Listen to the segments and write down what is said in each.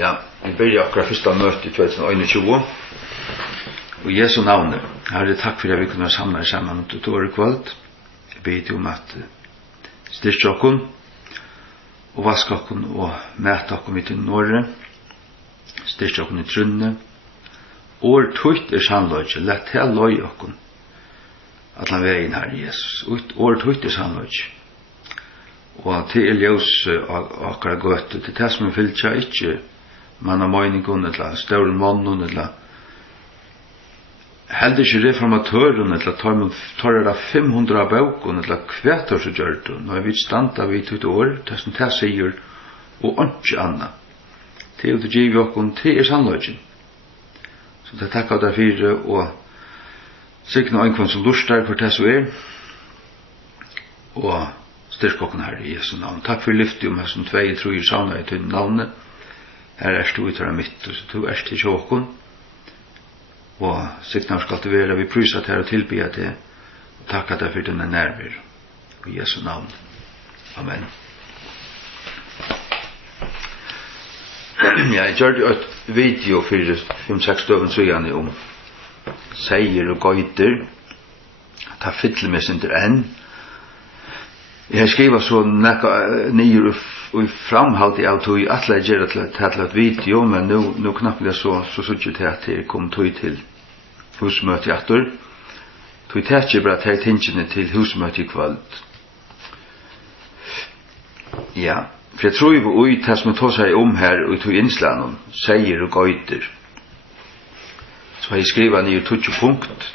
Ja, vi börjar akkurat första mötet i 2021. Och Jesu navn, Herre, takk for at vi kunne være samlet sammen til tåre kveld. Jeg ber om at styrke okken, og vaske okken, og mæte okken midt i Norge. Styrke okken i trunne. År tøyt sannløyde, lett til løy okken. At han veien her, Jesus. År tøyt sannløyde. Og til ljøs akkurat gøte, til det som fyllt seg ikke, man har meningen, eller større mannen, eller heldig ikke reformatøren, eller tar det 500 bøkken, eller kvætter så gjør det. Nå er vi standa vid ut år, det som det sier, og ikke annet. Det er jo det giver okken til sannløgjen. Så det takker der fire, og sikkert noen kvann som lustar for det som og styrk okken her i Jesu navn. Takk for lyftet om her som 2-3 savner i til navnet. Her er du ut av mitt, og så du er til sjåkken. Og sikkert skal det være, vi prøyser til å tilby til, og takker deg for denne nærvær. I Jesu navn. Amen. Jeg gjør et video for 5-6 døven søgjene om seier og gøyder. Ta fytle med sin til enn. Jeg skriver så nye og framhaldet av tog atle gjør til et video, men nå knapt jeg så suttet til at jeg kom tog til husmøte i atter. Tog til ikke bare til tingene til husmøte i kveld. Ja, for jeg tror jo ut det som jeg tar seg om her og tog innslagen, seier og gøyder. Så har jeg skrivet nye 20 punkt.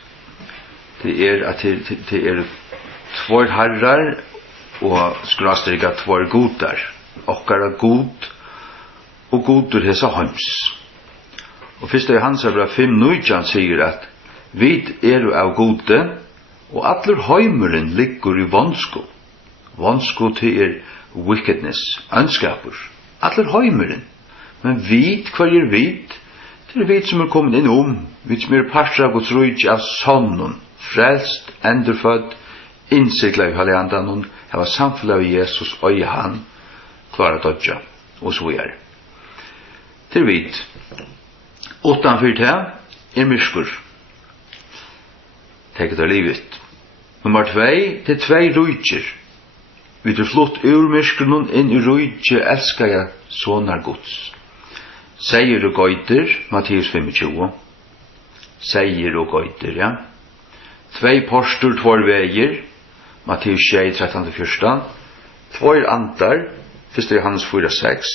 Det er at det er 2 herrer og skrastrika 2 godar. Okkara god og godur hesa heims. Og fyrsta Johannes brev 5:19 sier at vit eru av gode, og allur heimurin liggur i vansko. Vansko til wickedness, anskapur. Allur heimurin. Men vit, hva vit? Det vit som kommet inn vit som parstra Guds rujt av sonnen, frelst, endurfødd, innsikla i Halleandanon, hava samfunnet av Jesus og i han, klara dodja, og så er. Til vit, utanfor det myrskur. Tekket av livet. Nummer 2, det 2 rujtjer. Vi flott ur myrskunnen inn i rujtje elskar jeg sonar Guds. Seier og gøyder, Matteus 25. Seier og gøyder, ja. 2 poster, 2 veier, Matteus 6, 13-14. 2 andar, 1. Johannes 4:6.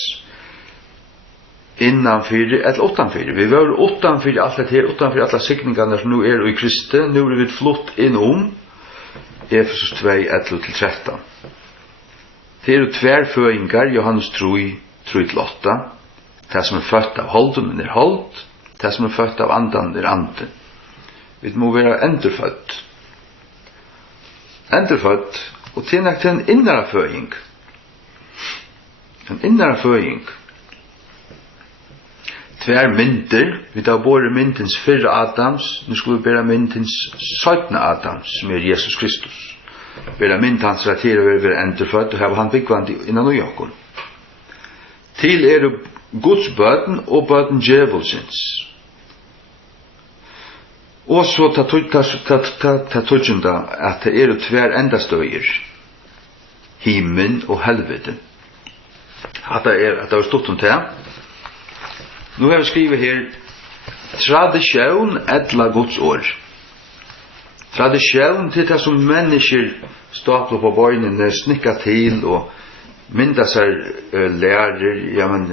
Innanfyr, eller utanfyr. Vi var utanfyr alt det her, utanfyr alle sikningarna som nu i Kristi. Nu vi flott innom Efesus 2, 11-13. Det 2 føingar, Johannes 3, 3-8. Det som født av holden holdt, det som født av andan anden. Vi må være endurfødt. Endurfødt, og til en innere føing. En innere føing. 2 mynter, vi tar både myntens 4 Adams, nu skal vi bære myntens 17 Adams, som Jesus Kristus. Bære mynt hans til å være endurfødt, og her var han byggvand innan og jokken. Til Guds bøten og bøten djevelsins. Og så ta tøtjenda at det 2 endastøyer. Himmel og helvete. At det var stått om det. Nå har jeg skrivet her tradisjon edla Guds år. Tradisjon til det som mennesker stapler på bøynene, snikker til og mynda seg lærer, ja, men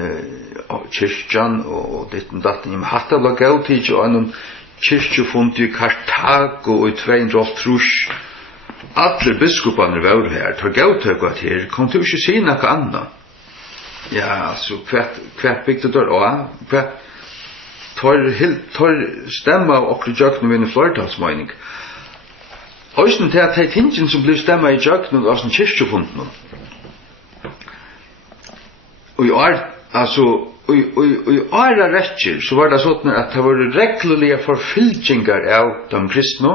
kyrkjan og ditten datten. Men hatt ble gautid og annom kyrkjefund i Kartago og i 208. Alle biskopene var her, tar gautøkvat her, kom til å ikke si noe annet. Ja, altså, hvert bygde der også, tar stemma av okkur jøkna ved en flertalsmøyning. Øysten til at det tingen som blir stemma i jøkna av sin kyrkjefunden. Og i år, altså, i åra rettjer, så var det sånn at det var reglulige forfylkingar av de kristne.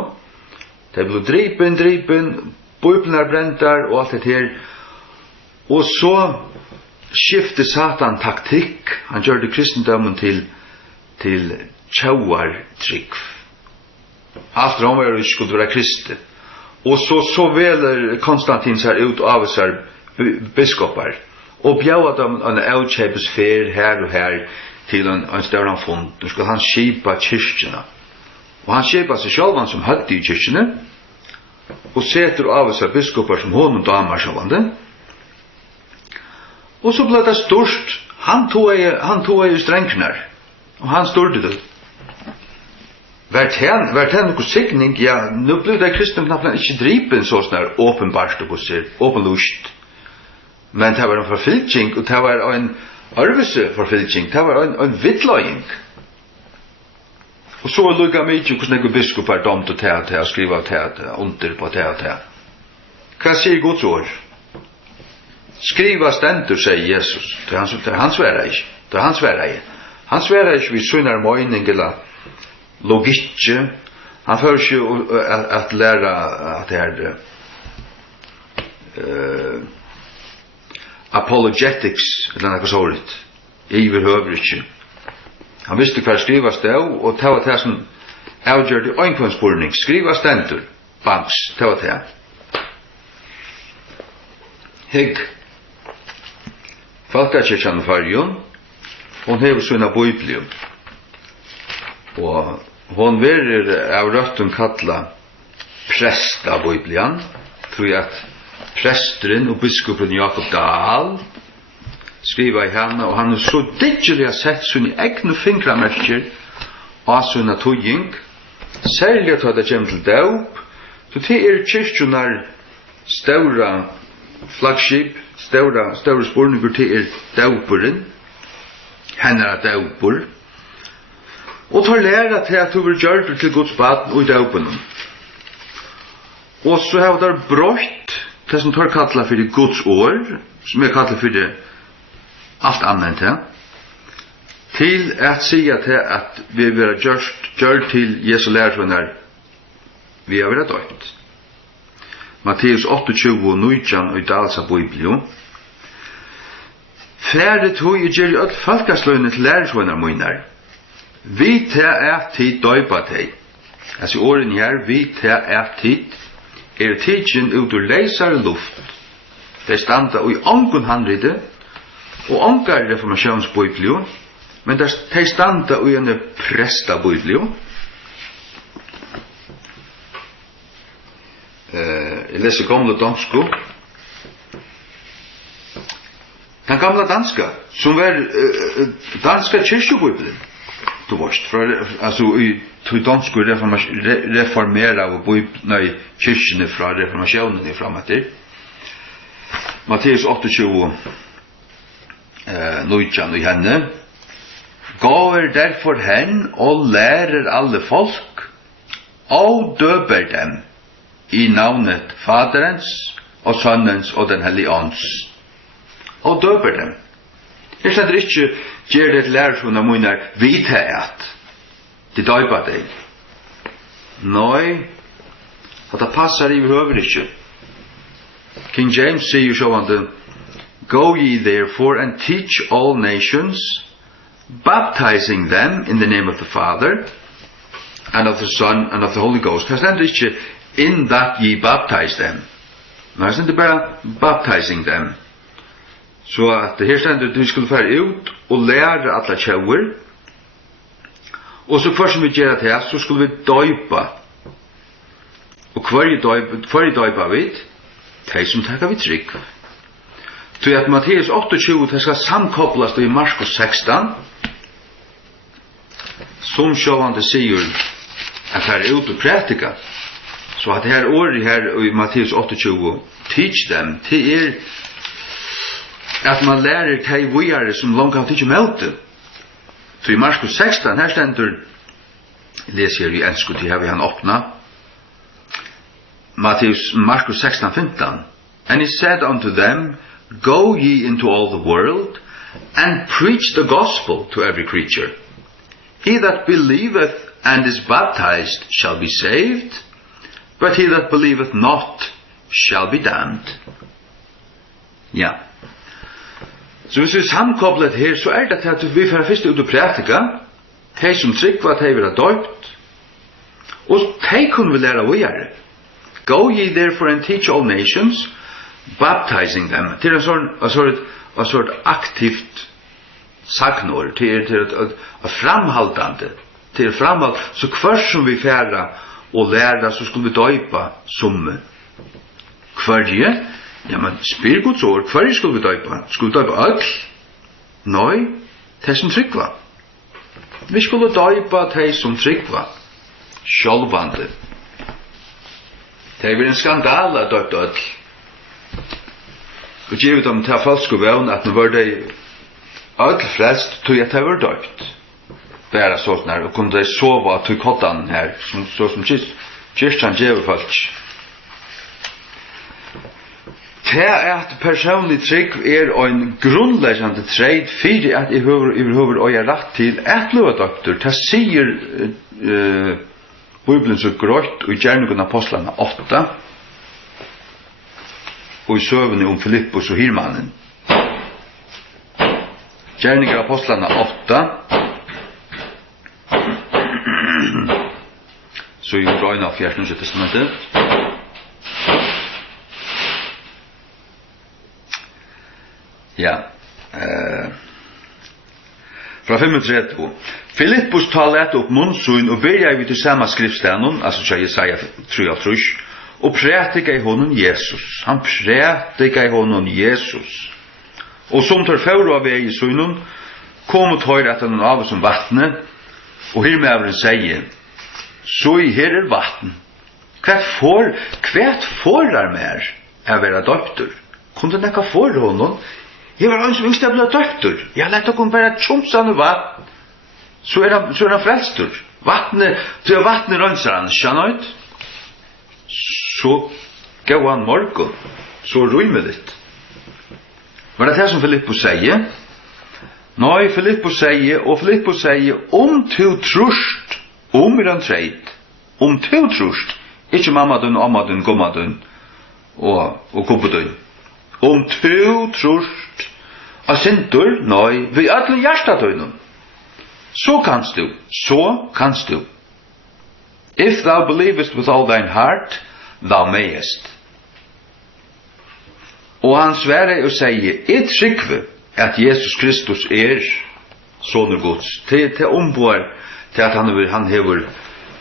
Det ble dripen, bøyblen brentar og alt det her. Og så skifte Satan taktikk. Han gjør det kristendommen til tjauartrykk. Alt romver ikke skulle være kristen. Og så veler Konstantin seg ut av seg biskopar og bjauet dem en avkjøpesfer her og her til en større fond. Nå skulle han skipa kyrkjene. Og han skipa seg selv som høtte i kyrkjene og setter av seg biskopar som honom damer sjåvande. Og så ble det størst. Han tog jo strengknar og han størte det. Vært her noe signing, ja, nå ble det kristne knappen ikke dripen så snar åpenbart og åpenlust. Men det var en forfylking, og det var en arvese forfylking, det var en vittløying. Og så lukka mig ikke hvordan jeg biskop er domt og til å skrive til under på til. Hva sier Guds ord? Skriva stendur, sier Jesus. Det er han sværer ikke. Det er han sværer ikke. Han sværer ikke vi sunnar møyning eller logikk. Han får ikke at lære at det er apologetics eller noe sånt. I behøver ikke. Han visste hva skrivas det og det var det som avgjør det øynkomstspurning. Skriva stendur. Banks. Det var det. Hegg. Falkakirkjan i Farjon. Hon hever sånne biblium. Og hon verir av røtten kalla prest av Biblian. Tror jeg at presteren og biskopen Jakob Dahl skriva i henne, og han er så digelig har sett sånne egne fingramerker av sånne tøying, særlig at det kommer til døp, så det kyrkjonar større flaggskip, større spurninger til døperen, henne er døper, og tar læra til at du vil gjøre det til Guds baden og i døpen. Og så har det brøtt det som tar kattla for Guds år, som kattla for alt annet her, til at sige til at vi vil gjøre til Jesu lærersvenner vi har vært døpt. Matteus 28 og 19 i Dalsa Biblio. Færre tog i gjør i alt falkasløyne til lærersvenner møyner. Vi til tid døypa teg. Altså åren her, vi til tid tidsin ut ur leisare luft. De standa i ongun handride, og ongar reformasjonsbiblio, men de standa i en presta biblio. Jeg leser gamle dansko. Den gamla danska, som var danska kyrkjobibelen. Du varst, altså i dansk reformera og kyrkjene fra reformasjonen i framatter. Matteus 28 19 i henne. Gaver derfor hen og lærer alle folk og døper dem i navnet Faderens og Sønnens og den hellige ånds. Og døper dem. Jeg stender ikke gjør det lærersvunna munner vite at de døypa deg. Nei, at det passer i behøver ikke. King James sier sjåvande, Go ye therefore and teach all nations, baptizing them in the name of the Father, and of the Son, and of the Holy Ghost. Det stender ikke in that ye baptize them. Nei, det stender bare baptizing them. Så at det her stender du skulle fære ut og lære alle tjauer. Og så hver som vi gjør det her, så skulle vi døypa. Og hver døypa vi, de som takker vi trygg. Så at Matteus 28, det skal samkopplas i Markus 16, som sjåvande sier at det er ut og prætika. Så at det her året her i Matteus 28, teach them, til at man lærer teg vujare som langt av tidsi møte. Så i Markus 16, her stendur, leser jeg i ensku til her vi han åpna, Markus 16, 15. And he said unto them, Go ye into all the world, and preach the gospel to every creature. He that believeth and is baptized shall be saved, but he that believeth not shall be damned. Ja. Så hvis vi samkoblet her, så det at vi får først ut og prætika, de som trykva, de vil ha døypt, og de kunne vi lære å gjøre. Go ye therefore and teach all nations, baptizing them. Til en sort aktivt sagnår, til framhaldande, til framhald, så hver som vi færa og læra, så skulle vi døypa som hverje. Ja, men spyr Guds ord, hverje skulle vi døypa? Skulle vi døypa øll? Nei, de som trykva. Vi skulle døypa de som trykva. Sjálvande. Det en skandal at døypa øll. Og givet dem til falsk og vevn at nå var det øll flest tog at det var døypt. Bæra sånn her, og kunne de sova til kottan her, så som kyrkjan gjør folk. Det at personlig trygg en grunnleggende tredd for at jeg overhover og jeg rett til et lovdoktor. Det sier Bibelen så grått og i Gjerningen Apostlene 8 og i søvende om Filippus og Hirmannen. Gjerningen Apostlene 8 så i Brøyna av 14. testamentet. Ja. Fra 35. Filippus talet upp munnsyn og byrja vi til samme skriftstenen, altså til Jesaja 3, og prætika i honom Jesus. Han prætika i honom Jesus. Og som tar før av vei i synen, kom og tøyre etter noen av oss som vattnet, og her med avren sier, så i her vatten. Hvert får mer av være døpter? Kunne det nekka for honom? Jeg var han som yngst ble døpter. Jeg lette dere bare tjomsane vatten. Så han frelstur. Til vattnet rønser han, skjønner. Så gav han morgen. Så rymmet litt. Var det som Filippus sier? Nei, Filippus sier, om to trust, om er han treit, om to trust, ikke mammadun, ammadun, gommadun, og kubbadun. Om to trust, a sintur, nei, vi alle hjertatøynum. Så kanst du. If thou believest with all thine heart, thou mayest. Og han sverre og sier, et trykve at Jesus Kristus sonur Guds. Til ombår til at han hever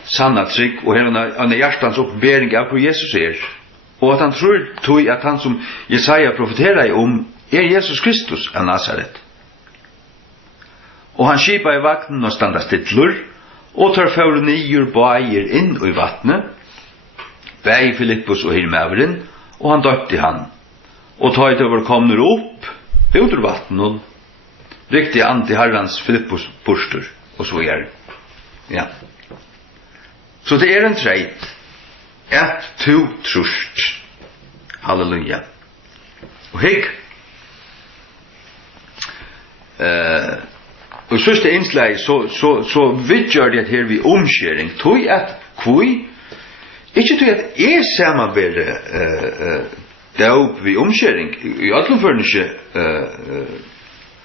sanna trykk, og han hjertans oppbering av hvor Jesus Og at han tror at han som Jesaja profeterer om, Jesus Kristus av Nazaret. Og han skipa i vakten og standa stittlur, og tar for nyer bæger inn i vattnet, bæg Filippus og Hirmæveren, og han døpte han. Og tar det over kommer opp, ut ur vattnet, riktig anti herrans Filippus borster, og så Ja. Så det en treit, at to trust. Halleluja. Og hikk, og sørste innslag, så vidgjør det her vi omskjering, tog at kvui, ikke tog at samarbeide døp vi omskjering, i alle førnelse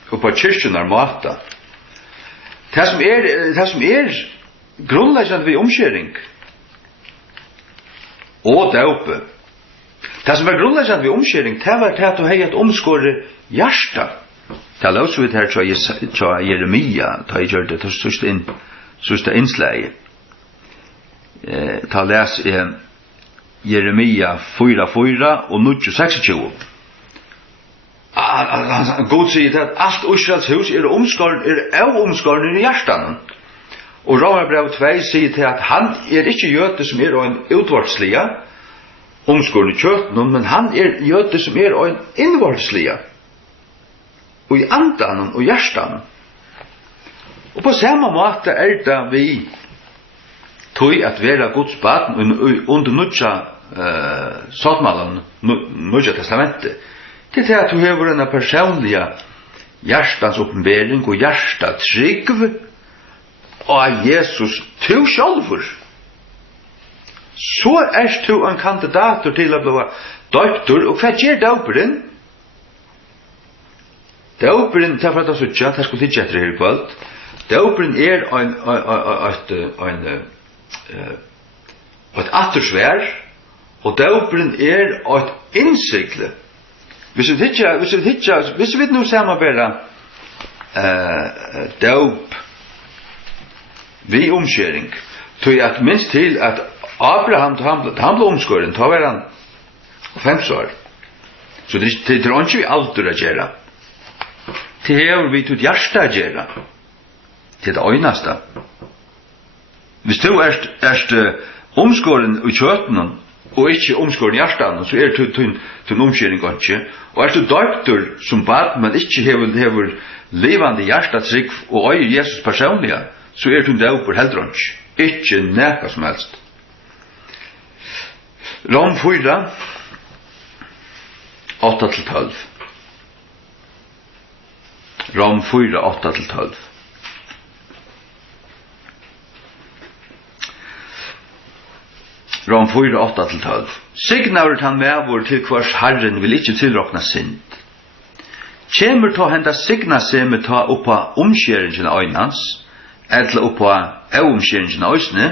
på kyrkjenar mata. Det som grunnleggende vi omskjering, og døpe, det som grunnleggende vi omskjering, det var til at du hei et omskåret hjärsta. Det løs vi her til Jeremia, da jeg gjør det til sørste innslag. Ta les Jeremia 4:4 og 9:26. God sier at alt Israels hus omskåren i hjertan. Og Romarbrev 2 sier til at han ikke jøde som en utvartslige, omskåren i kjøtten, men han jøde som en innvartslige. Og i andan og hjertan. Og på samme måte det vi tog at vera Guds barn under nødja såtmalen, nødja testamentet. Det at du hever en personlige hjertans oppenbering og hjertatrygg av Jesus til sjálfur. Så du en kandidater til å bli døptur, og hva gjør døperen? Dåperen, ta for at jeg så skulle ikke etter her kvalt. Dåperen et attersvær, og dåperen et innsikle. Hvis vi nå samarbeida dåp vi omskjering, tog at minst til at Abraham, han ble omskåren, da var han 5 år. Så det er ikke vi alder å gjøre. Det hever vi til hjerte å gjøre. Til det øyneste. Hvis du omskåren i kjøtten, og ikke omskåren i hjertet, så det til omskjering ikke. Og du døpter som bad, men ikke hever levende hjertetrykk og øye Jesus personlige, så du døper heller ikke. Ikke nækka som helst. Rom 4, 8-12. Rom 4, 8-12. Rom 4, 8-12. Signaver han med til hvers Herren vil ikke tilrokna synd. Kjemur ta henda signa seg med ta oppa omskjeringen av øynans, eller oppa omskjeringen av øysene,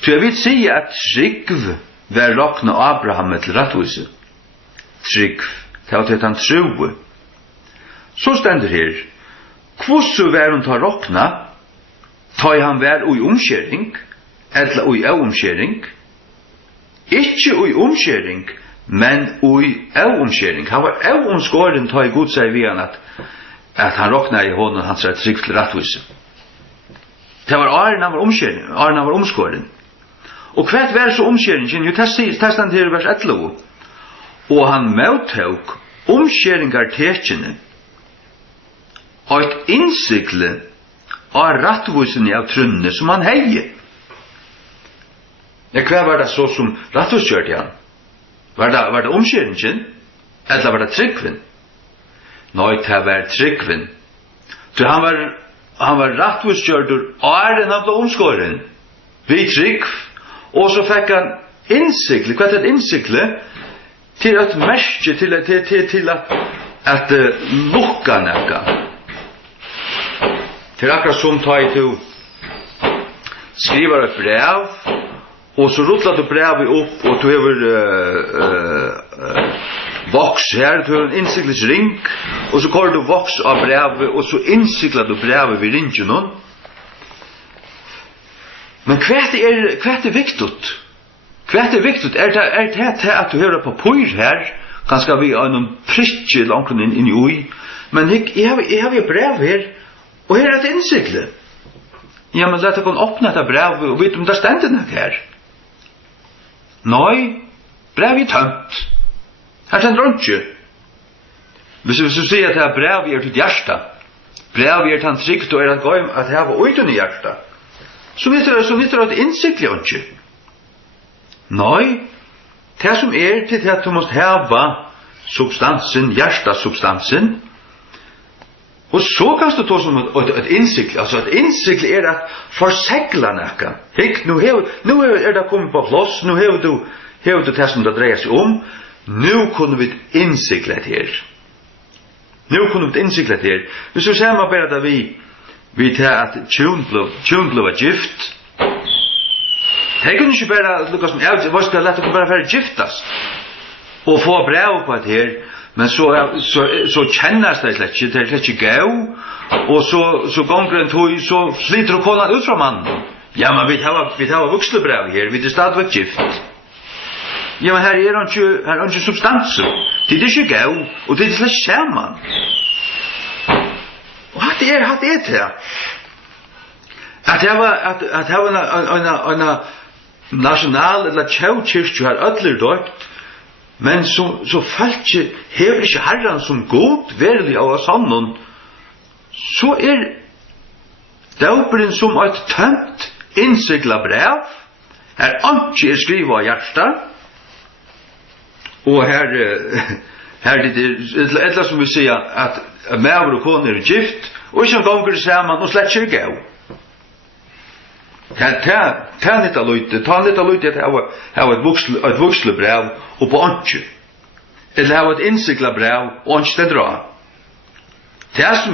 så jeg vil si at trygv var rokna Abraham til rattvise. Trygv, det var til han troe. Så stender her, hvordan var hun ta rokna, ta han var ui omskjering, eller ui omskjering, ikke ui omskjering, men ui omskjering. Han var omskåren ta i god seg vi han at han rokna i hånden hans trygg til rattvise. Det var Arne han var omskjering, Arne han var omskåren. Og hvert var så omskjeringen, jo testan til vers 11, og han møttok omskjeringar tekjene, og et innsikle av rattvisen av trunne som han heie. Ja, hva var det så som rattvus kjørte han? Var det omskjeringen? Eller var det tryggven? Nei, det var tryggven. Så han var rattvus kjørte, og han ble omskåren. Vi tryggv, og så fikk han innsikle. Hva er det innsikle? Til at merke, til at lukka nekka. Til akkurat som tar jeg til skriver et brev, og så rutler du brevet opp, og du har voks her, du har en innsiklingsring, og så kommer du voks av brevet, og så innsikler du brevet ved ringen. Men hva er viktig? Hva er viktig? Er det at du har papir her, kanskje vi har noen prikker langt inn i ui, men jeg har jo brev her, og her er det innsikle. Ja, men la deg kunne åpne dette brevet, og vite om det stender nok her. Nei, brev er tømt. Her stender det ikke. Hvis du sier at det er brev er til hjerte, brev er til trygt og er at det er uten i hjerte, så nytter det at innsikle ikke. Nei, det som til at du måste hava substansen, hjertasubstansen, og så kan du ta som et innsikle, altså et innsikle er at forsegla nekka. Hikk, nå er det kommet på plass, nå har du det som det dreier seg om, nå kunne vi innsikle her. Hvis du ser meg bare da vi tar at tjundlo var gift, det kunne ikke bare lukka som jeg, hva skal lette bare være giftast, og få brev på det her, men så kjennes det slett ikke, det er slett ikke gau, og så gonger en tog, så sliter du konan ut fra mannen. Ja, men vi har vuxlebrev her, vi er stadigvæk gift. Ja, men her er ikke substanser, det er ikke gau, og det er slett skjerman. Og hatt er det. At det var en nasjonal eller tjaukirkju har ødler dørt, men så falt hever ikke herren som god verlig av sannon, så dåperen som et tømt innsikla brev, her ikke skrivet av hjertet, og her det er som vi sier, at maver og kone er gift, og ikke ganger sammen, og slett ikke gav. Ta litt av løyte at jeg har et vuxlebrev og på åndsje. Eller jeg har et innsikla brev og åndsje det dra. Det som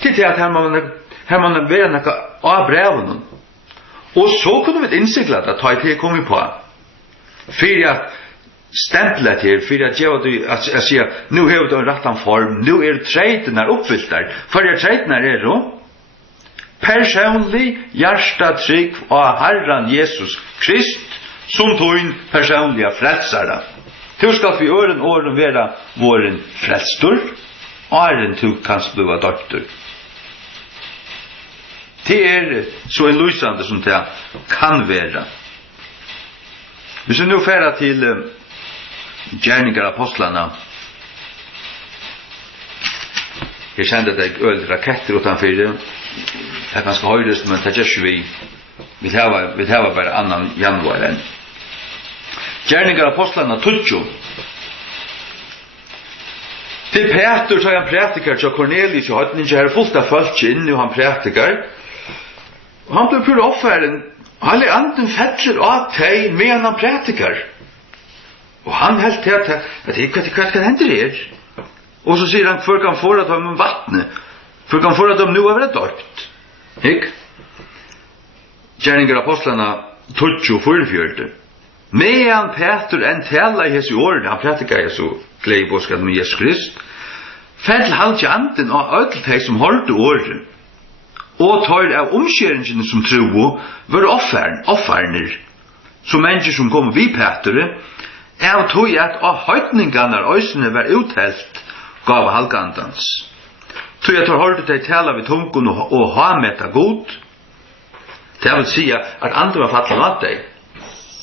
till att här man vara några av breven. Och så kunde vi insikla att ta det kommer på. För att stämpla till för att göra det att säga nu har du en rättan form, nu träden uppfyllt där. För träden är då personlig hjärtatrygg av Herren Jesus Krist som tog in personliga frälsare. Hur ska vi åren vara våren frälstor? Åren tog kanske bli doktor. Det så en lysande som det kan vara. Vi ska nu färra till gärningar apostlarna. Jag kände att det öl raketter utanför det. Det är ganska höjdes, men det är vi. Vi har bara annan januari än. Gärningar apostlarna 20. Till Peter så är han praktikar, så Cornelius och han inte har fullt av folk in och han praktikar. Och han blir pur offeren. Han är anden fettler av dig medan han praktikar. Och han helt till att vad kan hända det? Och så säger han, för kan få att de vattnet. För kan få att de nu har varit döpt. Ikke? Gärningar apostlarna 24. Medan Peter en tala i Jesu ord, han praktikar Jesu glädjebåskad med Jesus Krist, fäll halt i anden av ödelteg som holdt året, og tar av omkjøringen som tro, var offerner, som mennesker som kom vid Peter, av tog at av høytningarna øysene var uthelt, gav halkandans. Tog at har holdt deg tala vid tungen og ha metta god, det vil si at andre var fattelig av deg.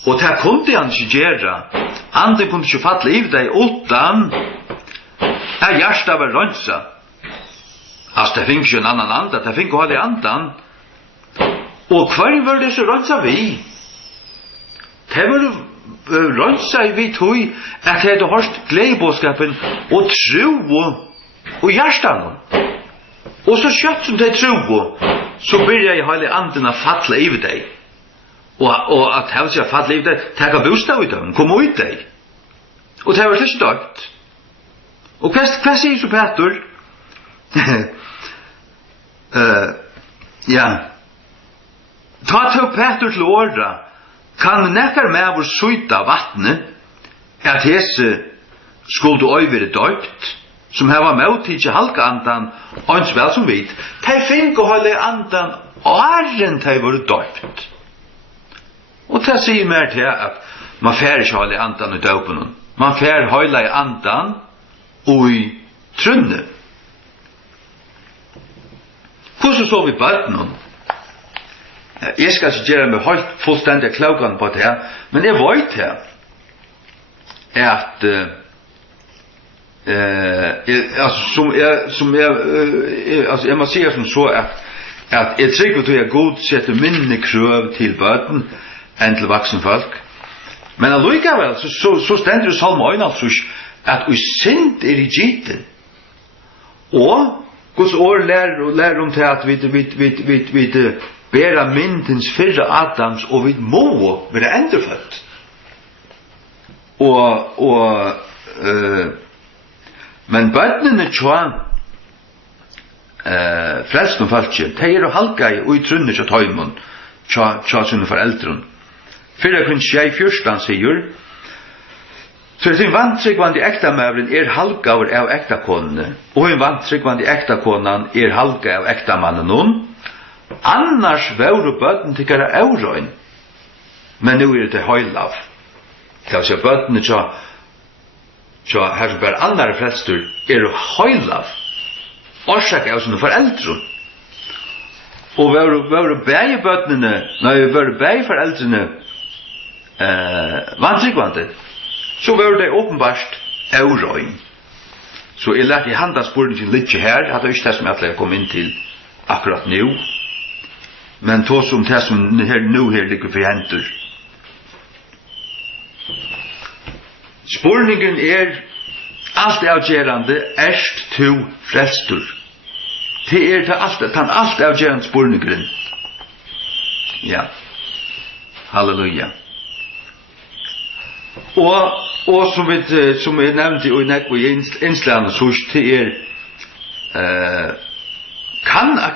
Og det kunne han ikke gjøre. Anden kunne ikke fatte i deg utan at hjertet var rønsa. Altså, det finnes jo en annan anda. Det finnes jo alle andan. Og hver var det så rønsa vi? Det var rønsa vi tog at det hadde hørt gledebåskapen og tro og hjertet. Og så kjøtt som det tro, så begynner jeg hele anden å fatte i deg. Og at han sier fatt liv der, teka bostad ut dem, kom ut deg. Og det var slik døgt. Og hva sier så Peter? Ja. Ta til Peter til åra, kan nekkar med vår søyta vattnet, at hese skulle øyvere døgt, som her var med til ikke halka andan, og ens vel som vidt. De fikk å holde andan, åren de var døgt. Og det sier mer til at man fær ikke holde andan i døpen. Man fær holde i andan og i trunne. Hvordan så vi bøten? Jeg skal ikke gjøre meg helt fullstendig klaukan på det her, men jeg vet her at jeg må si som så at jeg tror at jeg god setter minne krøv til bøten enn til vaksen folk. Men allikevel, så stender det salm 1 at vi synd i gitten. Og Guds år lærer om til at vi bærer myndens fyrre Adams, og vi må være endrefødt. Men bøttene tja frelsen og falskje, de halka i og i trunner til tøymon tja sine foreldren. Fyrre kun tjei fyrstan sier, så en vantryggvande ektamævren halgaver av ektakonene, og en vantryggvande ektakonan halga av ektamannen. Annars var bøtten til kara aurøyn, men nu det høylav. Det vil si bøttene tja her som bare andre frelstur høylav, årsak av sine foreldre. Og var begge bøttene, var begge foreldrene vantryggvande, så var det åpenbart aurøyn. Så jeg lærte i handaspurningen litt her, at det ikke det som jeg kom inn til akkurat nå, men to som det som nå her ligger for hentur. Spurningen alt avgjerande, erst to frelstur. Det alt avgjerande spurningen. Ja. Halleluja. Og som jeg nevnte i nekko i innslagene, så det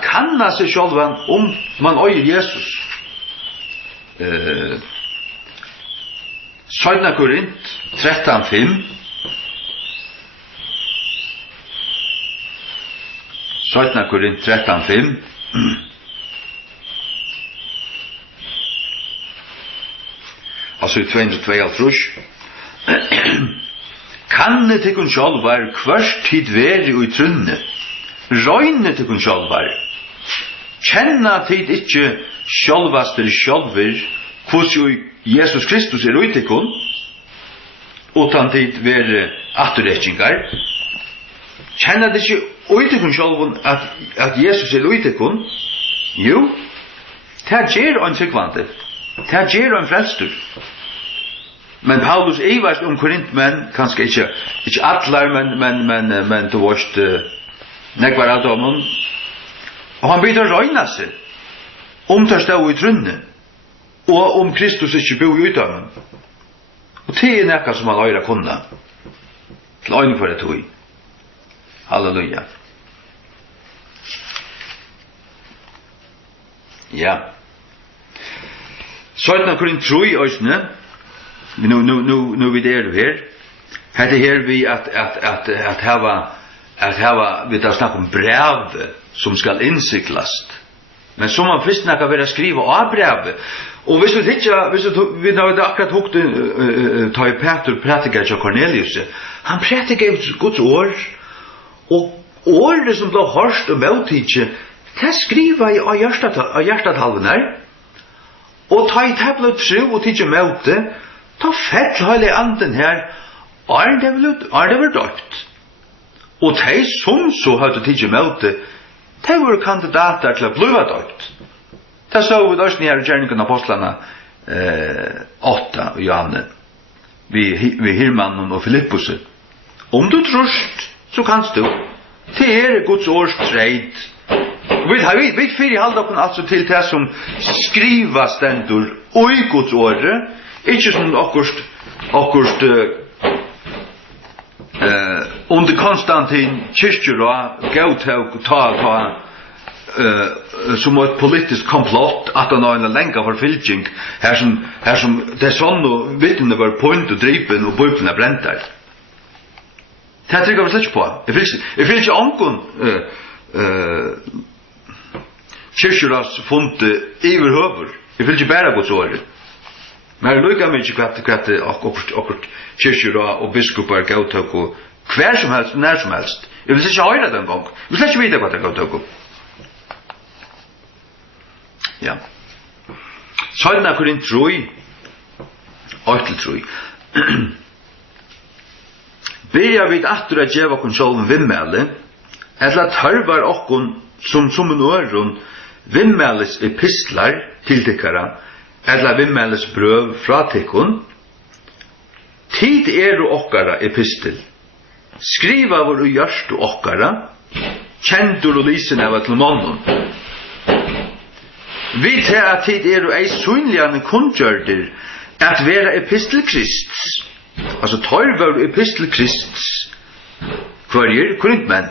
kanna sig själva om man öjer Jesus. Södna Korint 13:5. Södna Korint 13:5. Altså i 202. Kan det kun sjálvar kvørst tid veri og i trunne. Røyne til kun sjálvar. Kjenna tid ikkje sjálvastur sjálver hos jo Jesus Kristus ui til kun. Utan tid veri atturrekkingar. Kjenna det ikkje ui til kun sjálvun at Jesus ui til kun. Jo, det gjer ein tryggvante. Det gjer ein frelstur. Men Paulus evast Korint, men kanskje ikke atlar, men du varst nekvar av dem. Og han begynner å røyna seg tar stå i trunne, og Kristus ikke bor i utdømmen. Og det nekka som han øyra kunna. Til øyne for det tog. Halleluja. Ja. Søyden av Korint 3 i øysene, nu vi der her. Hette her vi at hava vi tar snakk om brev som skal innsiklast. Men som man først nekka være skriva av brev. Og hvis vi har akkurat hukt ta i Peter prætikar til Cornelius, han prætikar Guds år, og året som ble hørst og møttidje, det skriva i av hjertathalven her. Og ta i tablet tro og tidje møte, ta fett hele anden her, er det vel døpt. Og de som så hadde tidje møte, de var kandidater til å bli døpt. Det så vi også nere i Gjerningen Apostlene 8 og Johanne, vi Hirmannen og Filippus. Om du trust, så kanst du. Det Guds års treit. Vi fyrir halda okken altså til det som skriva stendur og i Guds åre, ikke som akkurst under Konstantin Kyrkjura gauthaug ta som et politisk komplott at han har en lenka forfylking her som det sånn og vittne var point og dripen og bøyplene brentar. Det trykker vi slett ikke på. Jeg fyller ikke anken Kyrkjuras funte iverhøver. Jeg fyller ikke bare Guds året. Men jeg lukker meg ikke hva akkurat kyrkjura og biskopar gauthaug og hver som helst, nær som helst. Jeg vil ikke høre det en gang. Jeg vil ikke vite hva det gauthaug. Ja. Søyden av Korint 3, 8-3. Byrja vid atter at djeva okkur sjálfum vimmæli, etla tørvar okkur som en øron vimmælis epistlar tiltikkara, etla vimmælis brøv fra tikkun. Tid okkara epistel. Skriva vår hjärstu okkara, kjentur og lysen av til mannen. Vi til at tid ei synligane kundgjørder at vera epistelkrist. Altså tar var epistelkrist kvarjer korintmenn.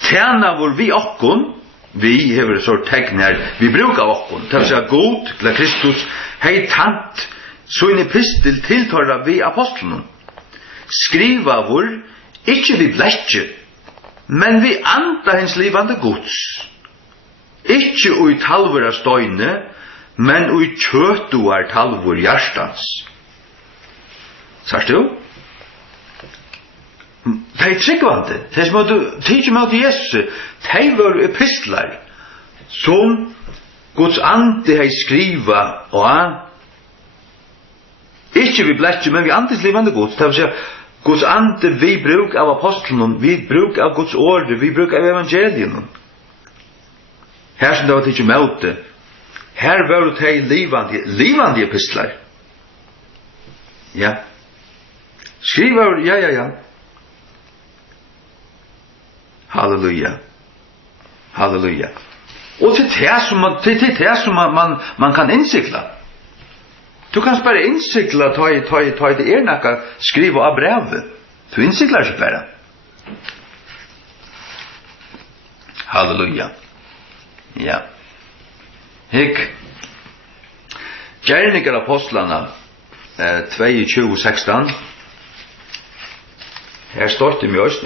Tjena vår vi okkon, vi hever sort tegn her, vi brukar okkon, til å si god til Kristus, hei tant, så en epistel tiltarra vi apostlen. Skriva vår, ikkje vi bletje, men vi anda hens livande gods. Ikkje ui talvura støyne, men ui kjøtuar talvur hjertans. Sørst du? Det tryggvante, det som du tidsi med Jesus, det var epistlar, som Guds ande hei skriva og ikkje vi bletje, men vi andes livande gods. Det vil si, Guds ande vi bruk av apostlen, vi bruk av Guds ord, vi bruk av evangelien. Her som det var tidsi møte, her var det livande epistlar. Ja. Skriva, ja. Halleluja. Halleluja. Og til det som man kan innsikla. Du kan bare innsikla ta det nekka skriva av brevet. Du innsiklar ikke bare. Halleluja. Ja. Hik. Gjerningar apostlarna 22:16. Her står det mye også,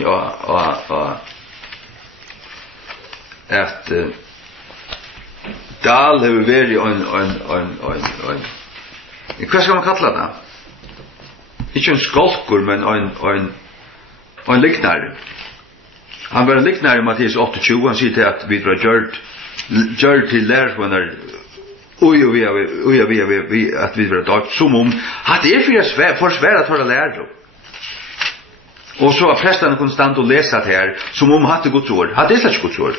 at Dal har vært hva skal man kalla det? Ikke en skolkur, men en liknare. Han var en liknare i Matteus 28, han sier til at vi var gjørt til lærersvenner at vi var dødt, som om at det for svært at høre lærer. Og så at prestene konstant å lese det her, som om hatt det Guds ord. Hatt det slags Guds ord.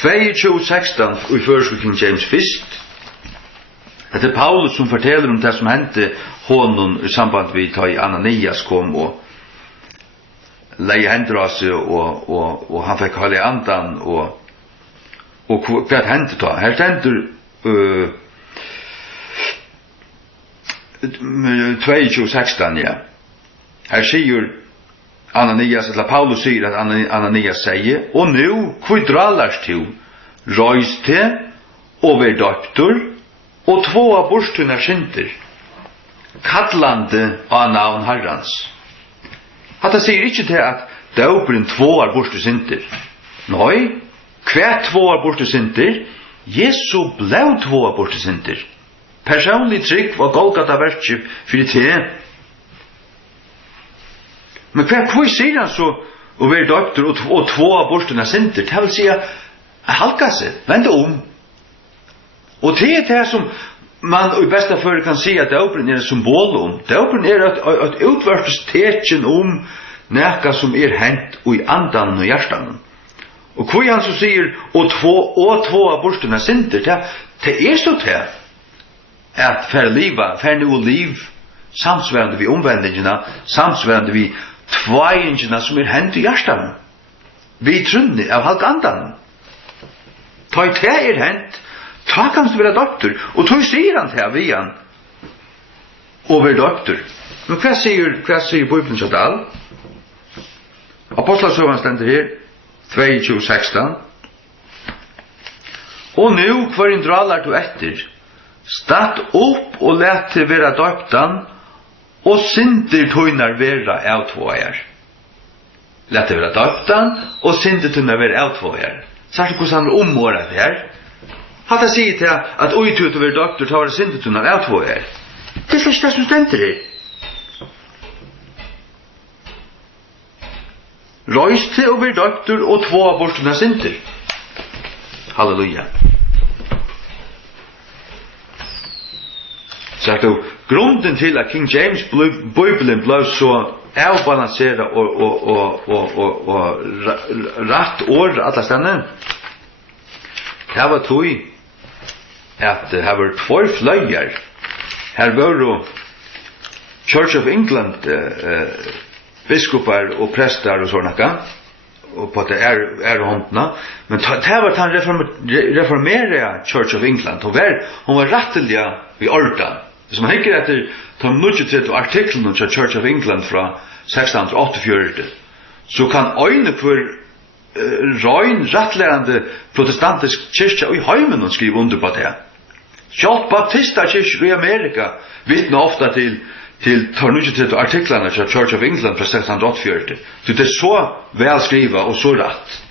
22:16 i første King James fyrst. Det Paulus som forteller om det som hendte honom i samband med da Ananias kom og leie hender av seg og han fikk holde andan og hva hendte da? Her stender 22:16, ja. Her sier Ananias, eller Paulus sier at Ananias sier, og nu kvidralars to, røys til, og vær døptur, og två av borstuna skinter, kallande av navn Herrans. Hatta sier ikke til at døperen två av borstu sinter. Nei, hver två av borstu sinter, Jesu blev två av borstu sinter. Personlig trygg var Golgata verkje fyrir te. Men hva sier han så å være døptur og två av borstuna sinter? Det vil si halka seg, vende om. Og det det som man i bästa fall kan si at døperen en symbol om. Døperen et utvartes tekjen om nækka som hent i andan og hjertan. Og hva han så sier og två av borstuna sinter, det så til at for noe liv samsværende vi omvendingene, samsværende vi tveiingene som hent i hjertan. Vi trunni av halk andan. Ta i det hent, ta kan du være doktor, og tog sier han til vi han, og være doktor. Men hva sier Bibelen så dal? Apostlasøvann stender her, 22:16. Og nu hver en dralar du etter, statt opp og let til være doktan, og synder tøynar vera avtvåjar. Let til være doktan, og synder tøynar vera avtvåjar. Så er det hvordan han ommåret det her. Hatt jeg sier til at uitut å være doktor, ta være synder tøynar avtvåjar. Det er slik det som stender her. Røys til å være doktor og två av borstuna synder. Halleluja. Så er det grunden til at King James Bibelen ble så avbalanseret og rett år alle stedene. Det var tog at det var två fløyer. Her var jo Church of England biskopar og prester og sånne, og på det håndene. Men det var den reformerede Church of England. Hun var rettelig i ordan. Hvis man hikker etter de 93 artiklene til Church of England fra 1648, så kan øyne for røyn rettlærende protestantisk kyrkja i heimen skrive under på det. Selv baptista kyrkja i Amerika vittner ofta til de 93 artiklene til Church of England fra 1648. Så det er så vel skriva og så rett.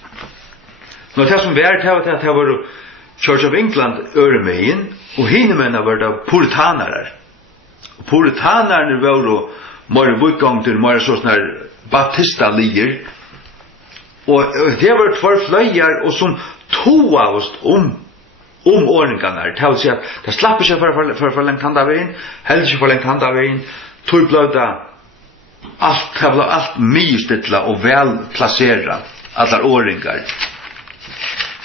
Nå det som var til at det var Church of England øremeien, og hinemennene var det puritanere. Og puritanerne var jo mer utgang til mer sånne baptista-lier. Og det var tvær fløyer, og som tog av oss om ordningene. Det vil si at det slapp ikke for lengt hand av veien, heller ikke for lengt hand av veien. Tog ble det alt mye stittlet og vel plasseret, alle ordninger.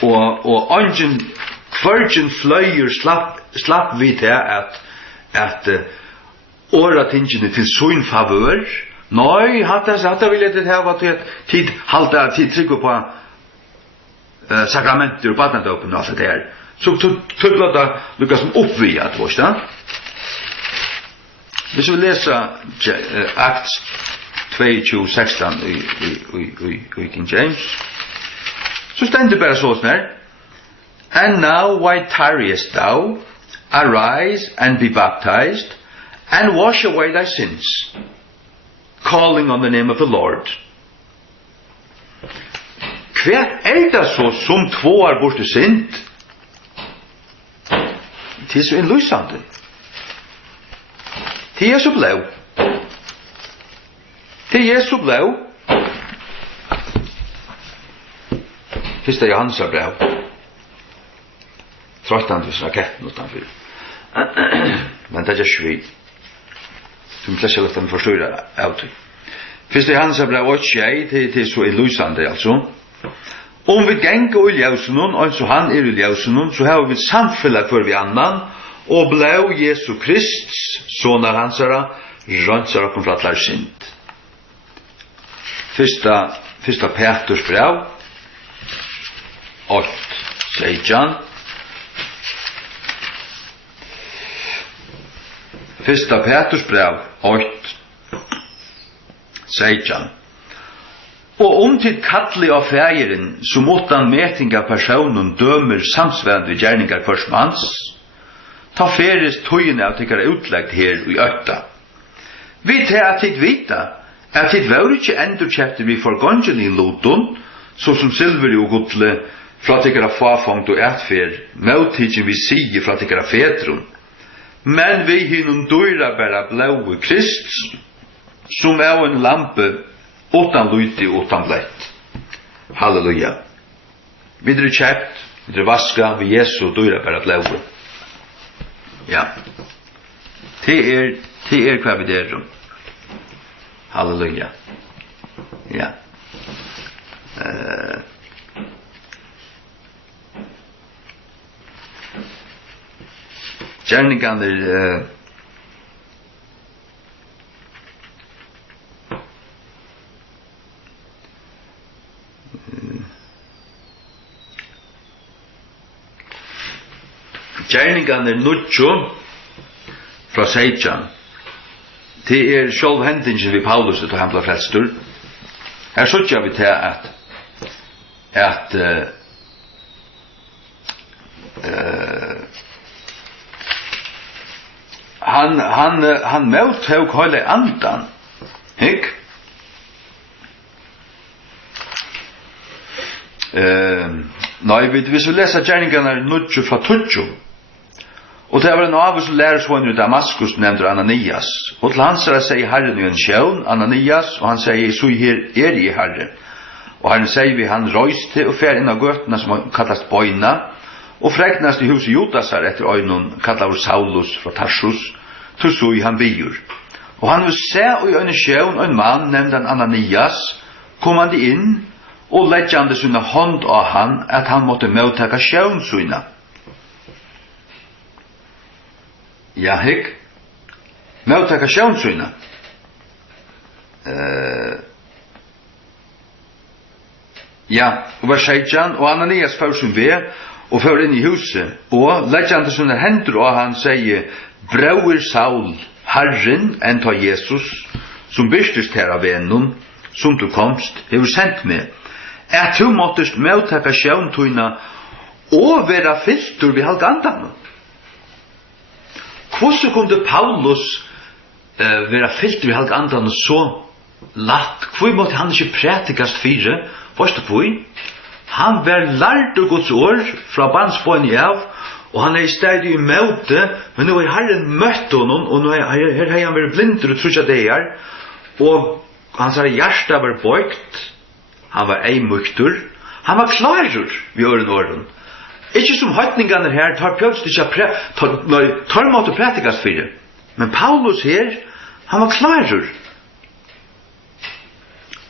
Og ungen kvargen fløyer slapp vi til at åratingene til sånn favør. Nei, hatt vil jeg til hava til at tid halda tid trygg på sakramenter og badnadåpen og alt det her. Så tog det lukka som oppviat vårt, da. Hvis vi leser Acts 22:16 i King James. Så stendur bara så snär. And now why tarriest thou? Arise and be baptized, and wash away thy sins, calling on the name of the Lord. Hver det så som tvåar bort synd? Det så innlysande. Det så blå. Det så blå. Första Johannes brev. 13 raketten utanför. Men det är svårt. Som flesta låter mig förståra out. Första Johannes brev 8 till så illysande alltså. Om vi gänga i ljusen och så han är i ljusen så har vi samfälla för vi annan och blå Jesu Kristus sonar hansara rensar och konfratlar synd. Första Petrus brev 8 säger Jan. Första Petrus brev 8 säger Jan. Og til kattelig av fægeren, som åttan meting av personen dømer samsværende ved gjerningar førstmanns, ta feres tøyene av tikkara utlagt her i øtta. Vi til at tid vita, at tid var ikke endurkjefter vi forgångelig loton, så som silver og godle, fra tikkara fafongt og etfer, møttidgen vi sige fra tikkara fetron. Men vi hinnom døyra bæra blå Krist, som er en lampe, utan lyti, utan blætt. Halleluja. Videre kjæpt, videre vaska, vi Jesu døyra bæra blå. Ja. Det er hva vi der om. Halleluja. Ja. Gjerninganer Gjerninganer nutjo fra Seitjan. Det sjálv hendingen vi Paulus til han ble frelstur. Her sutja vi til at han møttog hele andan. Hikk? Nei, hvis vi leser gjerninganer nutjo fra tutjo, og det var en av oss lærersvåner i Damaskus nevnte Ananias. Og til hans sier Herren i en sjøvn, Ananias, og han sier, så her i Herre. Og Herren sier vi, han røyste og fer inn av gøtene som kallast Boina, og freknast i huset Judasar etter øynene kallar Saulus fra Tarsus, til så i han biur. Og han vil se i en sjøvn og en mann nevnte han Ananias, kom han inn, og leggjande sina hånd av han, at han måtte mottaka sjøvnsuna. Ja, hikk. Mottaka sjøvnsuna. Ja, og var 16, og Ananias får sin ved, og får inn i huset, og leggjande sina hendur av han sier, Brauer Saul, Herren, enn ta Jesus, som byrstest her av vennun, som du komst, hever sendt med, at du måttest mottaka sjøvntuna, og vera fyltur vi halk andan. Hvordan kunne Paulus være fyllt ved halk andan så latt? Hvor måtte han ikke prætikast fire? Forst og hvor? Han var lært av Guds år fra barnsbøyne av, og han i stedet i møte, men nå Herren møtt honom, og nå her har han vært blinder og trusja det her, og hans hjärsta var bøygt, han var eimuktur, han var klarur ved åren. Ikke som høytningene her tar plötsligt ikke tar måte prætikast for det. Men Paulus her, han var klarur.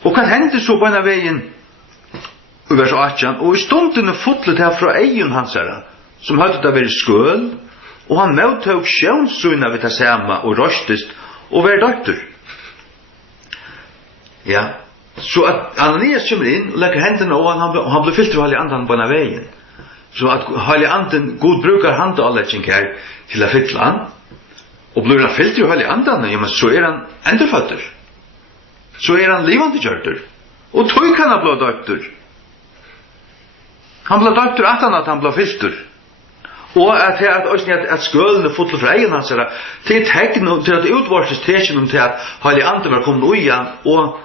Og hva hendte så på en av veien i vers 18, og i stundene fotlet her fra egen hans herre, som hadde det vært skøl, og han mottog sjøvnsuna ved det samme og røstest og vært døtter. Ja, så at Ananias kommer inn og legger hendene over han ble fyllt av alle andre på en av veien. Så at Heilig Anden, Gud brukar hand og alle ting her til å fylle han, og blir han fyllt av Heilig Anden, ja, men så han endeføtter. så han levande gjørter. Og tog kan han bli døpter. Han blir døpter at han blir filter. Og at skølene fotler fra egen hans til tegn til at utvarses tekjen til at Heilig Ande var kommet ui igjen og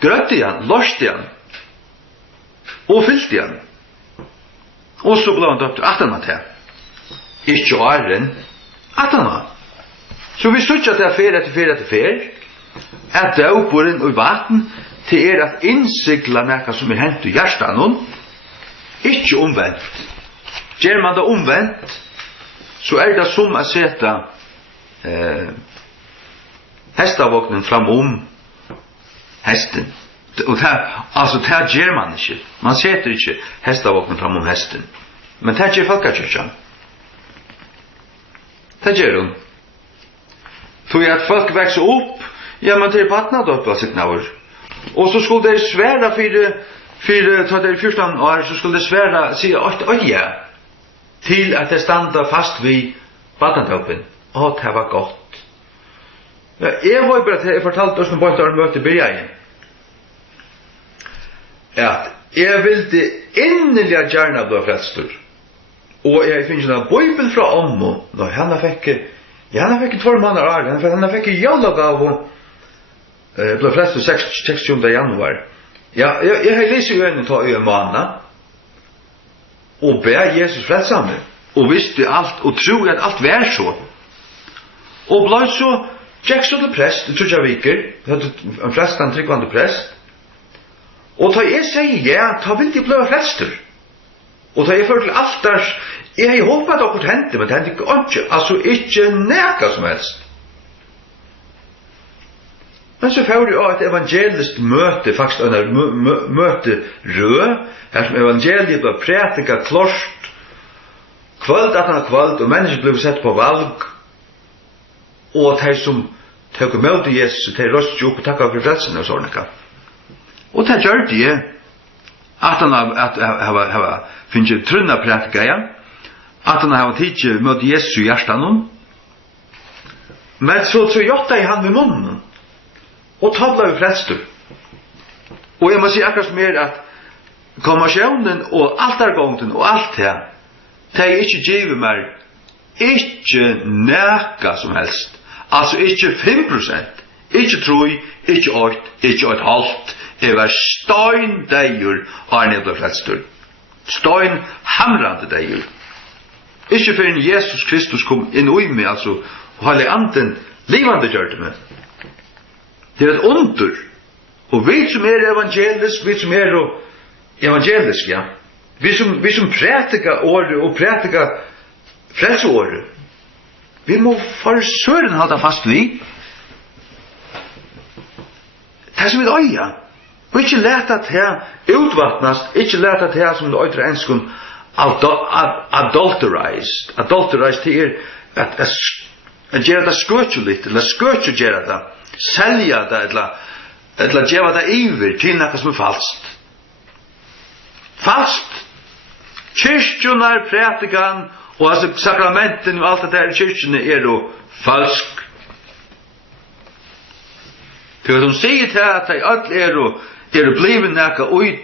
grøtte igjen, lorst igjen og fylt igjen. Og så ble han døpter at han til. Ikke åren at han. Så vi sutja til etter fer at døperen og vatten til at innsikla nekka som hent i hjertan ikke omvendt. Gjør man det omvendt, så det som å sette hestavåknen fram hesten. Og det gjør man ikke. Man setter ikke hestavåknen fram hesten. Men det gjør folkekirken. Det gjør hun. Tror jeg at folk vekser opp, ja, men til patna da på sitt navn. Og så skulle det svære for det 14 år, så skulle det svære si ja til at det standa fast ved badnatoppen. Og det var godt. Jeg var bare til jeg fortalte oss noen bøyter møte byrjaen. At jeg ville innelig gjerne bli frelstur. Og jeg finner en bøybel fra Ommo, når han fikk 12 måneder han fikk jollag av ble frelstur 16. januar. Ja, jeg har lyst i øynene til en måned, og ber Jesus frelsamme, og visste alt, og tro at alt var så. Og ble så, gikk så til prest, det tror jeg viker, en prestan tryggvande prest, og da jeg sier ja, da vil de bli frelstur. Og da jeg følte til altars, jeg har håpet at dere hendte, men det hendte ikke, altså ikke neka som helst. Men så får jeg et evangelisk møte, faktisk en møte rød, her som evangeliet ble prætika klart, kvöld at han kvöld, og mennesker ble sett på valg, og de som tok imot Jesus, de røst jo opp og takk av frelsen og sånn. Og det gjør de, at han har finnet trunna prætika, ja, at han har tidsi mot Jesus i hjertan, men så gjørte jeg han ved munnen, og tabla vi frelstur. Og jeg må si akkurat som at kommisjonen og altargången og alt det, det ikke givet meg ikke neka som helst. Altså ikke 5%, ikke 3, ikke 8, ikke 8,5. Jeg var støyn deier og jeg ble frelstur. Støyn hamrande deier. Ikke før Jesus Kristus kom inn i meg, altså, og Heilig Anden livande gjør det med. Det et under. Og vi som evangelisk, vi som evangelisk, ja. Vi som prætika året og prætika frelseåret. Vi må for søren halda fast vi. Det som vi øya. Og ikke leta til utvattnast, ikke leta til som det øytre enskun adulterized. Adulterized til at gjøre det skøtjulitt, eller skøtju gjøre det. Selja det, eller gjøre det iver til noe som falskt. Falskt. Kyrkjonar, prætikan, og altså sakramenten og alt det der i kyrkjene jo falsk. For de sier til at de alle blivet nekka ui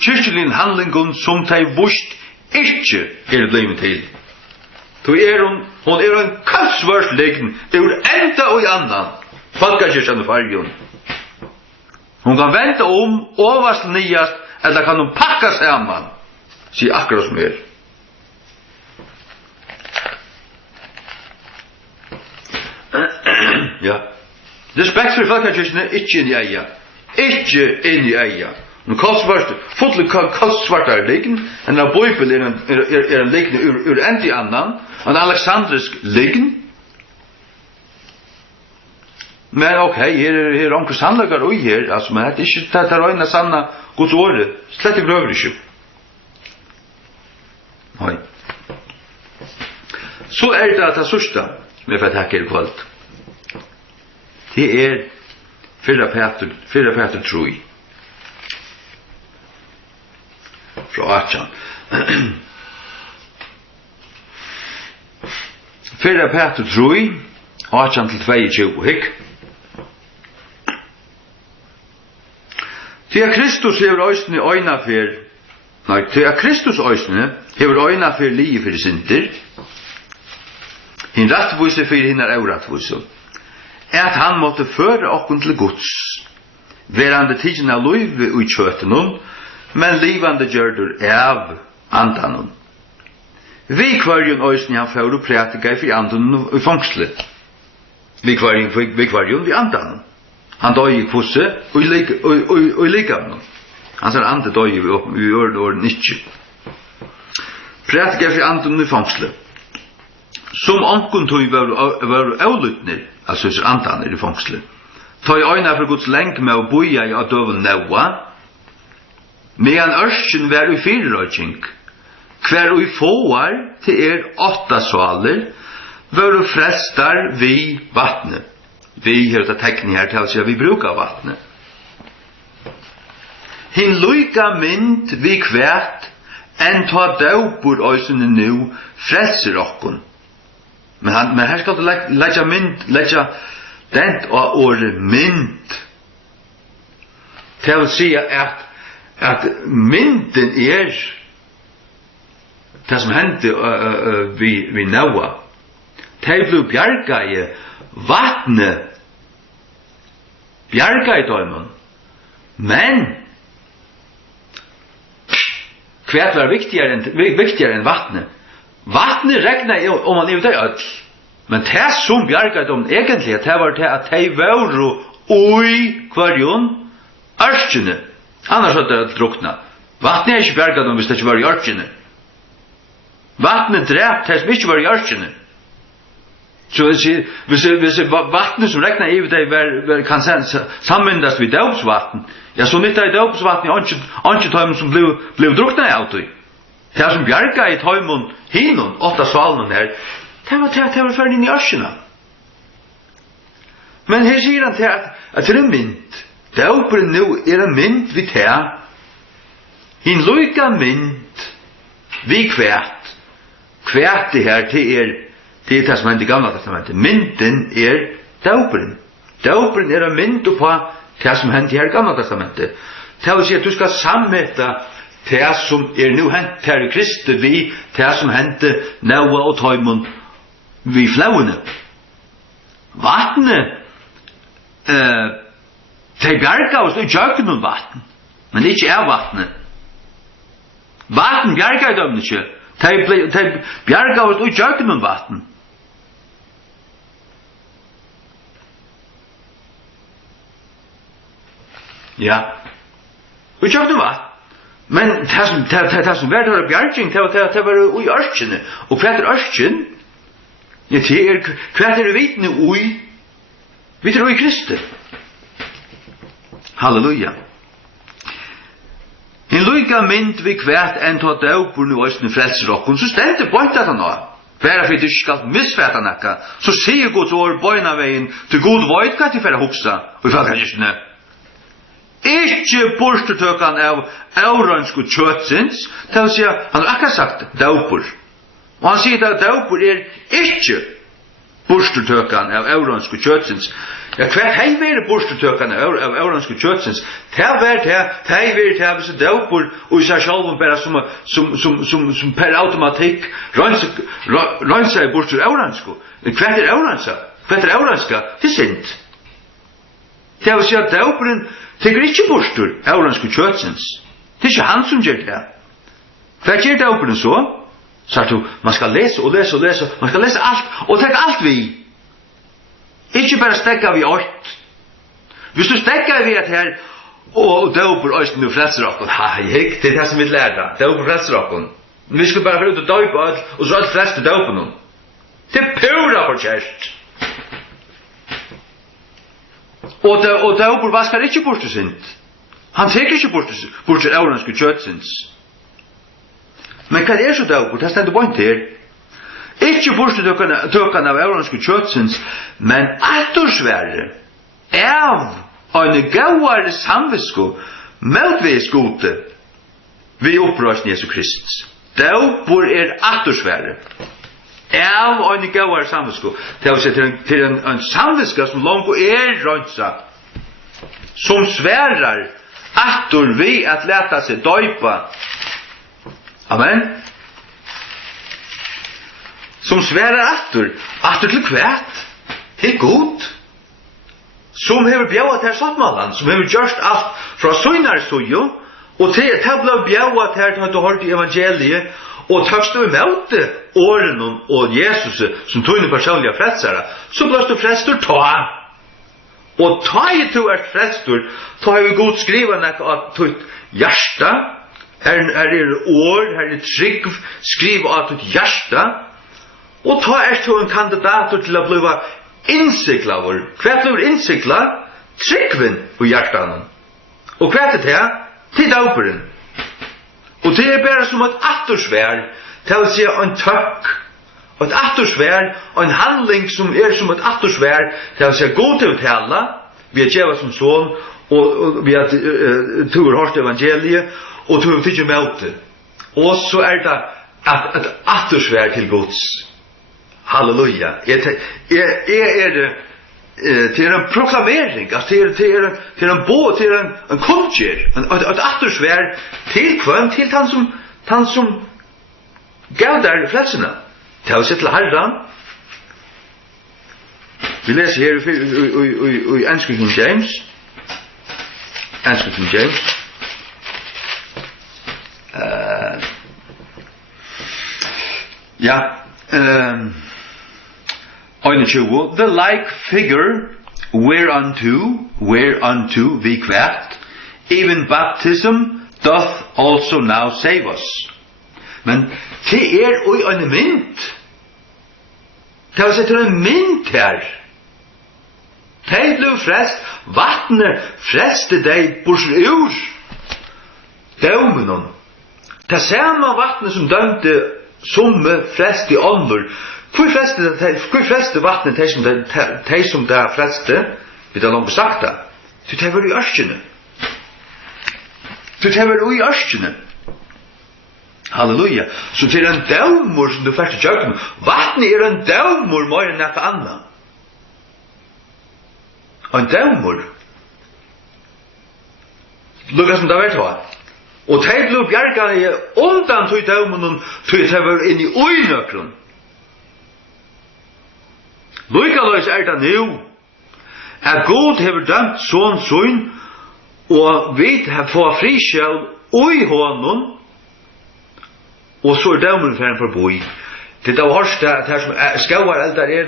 kyrkjelin handlingun som de vust ikke blivet til. Hon en kalsvørsleggen enda og i annan Folkekirken og fargen. Hon kan vente overst nyast, eller kan hon pakka sammen, sier akkurat som Ja. Respekt for Folkekirken ikke inn i eia. Ikke inn i eia. Men kalsvart liggen, en av Bibel en liggen ur endi annan, en alexandrisk liggen. Men okej, her onkel sannlagar ui her, altså, men det ikke det røyna sanna Guds året, slett ikke røver ikke. Nei. Så det at det sørste, med for takk i kvalt. Det fyrra Peter Trui. Fra Achan. Fyrra Peter Trui, Achan til 22, hikk. Til Kristus hever øysene øyna for, nei, til Kristus øysene hever øyna for liv for synder, hin rattvise for hinnar euratvise, at han måtte føre okken til Guds, verande tidsen av løyve ui kjøtenen, men livande gjørdur av andanen. Vi kvarjon øysene han fører og prætika for andanen i fangslet. Vi kvarjon vi andanen. Han døy i kvosse og i likamnen. Han sa ande døy i øren ikke. Prætika for andanen i fangslet. Som ankun tog var avlytner, altså hos andanen i fangslet. Ta i øyna for Guds lenk med å boja i av døven neua, medan ørsken var i fyrrøyking, hver ui fåar til 8 svaler, var frestar vi vattnet. Vi har det tekning her til å si at vi brukar vattnet. Hin luika mynd vi kvært, enn ta daupur òsene nu frelser okkon. Men her skal du leggja dent av året mynd. Til å si at mynden det som hendte vi Noa. Det ble bjarga i vattnet. Bjarga i dømen. Men hva var viktigere enn vattnet? Vattnet regna om man det öll. Men det som bjarga i dømen egentlig, det var det at de var ui kvarjon ørskjene. Annars hadde det drukna. Vattnet ikke bjarga i dømen hvis det ikke var i ørskjene. Vattnet drept det som ikke var i ørskjene. Så hvis vattnet som regna i det kan sammendas vid døpsvatten, ja, så nytta i døpsvatten ikke tøymen som blev drukna i auto. Det som bjarga i tøymen hinon, 8 svalmen her, det var ferdig inn i ørskjene. Men her sier han til at det er mynd. Døperen nu en mynd vi tar. Hin luika mynd vi kvært. Kvært det her til det som hender i Gamla testamentet. Mynden døperen. Døperen en mynd på det som hender her i Gamla testamentet. Det vil si at du skal sammeta det som nu hent her i Kristi vi, det som hente Noa og Tøymon vi flauene. Vattnet de bjarga oss i jøkken om vatten, men det ikke vattnet. Vatten bjarga i dem ikke. De bjarga oss i jøkken om vatten. Ja. Og jøkken om vatten. Men det som var der bjarging, det var i ørskjene. Og hva ørskjen? Ja, hva vitne ui? Vi tror i Kristi. Halleluja. En luika mynd vi kvært enn ta daupur nu òsne frelser okkun, så stendte bøynt at han nå. Færa for du skal misfæta nekka, så sier Guds år bøyna veien til God veit hva til færa hoksa, og i falkajistene. Ikke borstutøkan av eurønsku kjøtsins, til å si han har akkurat sagt daupur. Og han sier at daupur ikke borstutøkan av eurønsku kjøtsins. Ja, hva hei veri borstutøkan av eurønsku kjøtsins? Det veri til hvis det daupur og i seg sjálfum bare som per automatikk rønsa i borstur eurønsku. Hva eurønska? Hva eurønska? Det sint. Det vil si at daupuren tegur ikke borstur eurønsku kjøtsins. Det ikke han som gjør det. Hva gjør daupuren så? Sagt du, man skal lese og lese og lese, man skal lese alt, og tenk alt vi. Ikke bare stekka vi 8. Hvis du stekka vi et her, og daupur òsne nu frelser okkon, det det som vi lærte, daupur frelser okkon. Vi skal bare ut og daupa alt, og så alt frelste daupen. Det pura for kjært. Og daupur vaskar ikke bortu sint. Han teker ikke bortu eurensku kjøtsins. Men hva så daupur? Det stendur bøynt her. Ikke borstutøkan av eurensku kjøtsins, men attorsverre av en gauare samvisko møtvis gode vi opprøsning Jesu Kristus. Daupur attorsverre av en gauare samvisko. Det vil si til en samviska som langt røntsa, som sverar attor vi at leta seg døypa. Amen. Som sverar attor til kvært, til god. Som hever bjauat her sattmalan, som hever gjørst alt fra søgnars tøyjo, og til ble bjauat her til du holdt i evangeliet, og tøkst du imot åren og Jesus som tøyne personlige frelsere, så ble du frelstur ta. Og ta i to frelstur, ta har vi god skriva nek at tøyt hjärsta, her år, her trygg, skriv at tøyt hjärsta, og ta to en kandidater til å bli innsiklaver. Hva blir innsikla? Tryggven på hjertan. Og hva det? Til dauperen. Og det bare som et attorsvær, til å si en tøkk, et attorsvær, en handling som som et attorsvær, til å si god til å tale, vi har tjeva som sånn, og vi har tur hørt evangeliet, og tur tidsi møte. Og så det et attorsvær til Guds. Halleluja. Det en proklamering, det en bå, det en kunngjør, et attorsvær til hvem, til han som gav der frelsene, til å se til Herren. Vi leser her i Anske King James. Anske King James. The like figure whereunto we kvært, even baptism doth also now save us. Men det en mynd. Det var sett en mynd her. Det blev frest, vattnet freste deg bors ur dømen. Det samme vattnet som dømte somme frest i ånder. Hvor freste vattnet de som det freste, vi har langt sagt det, så det var i ørskene. Så det var i ørskene. Halleluja. Så det en dømmer som du først i kjøkken. Vattnet en dømmer mer enn noe annet. En dømmer. Lukka som det vet hva. Og det ble bjergene undan til dømmeren til det var inn i øynøkron. Lukaløys det nu at God hever dømt sånn sønn og vi får frikjell ui hånden og så dømmeren for en boi. Det hørst det her som skauar eldar her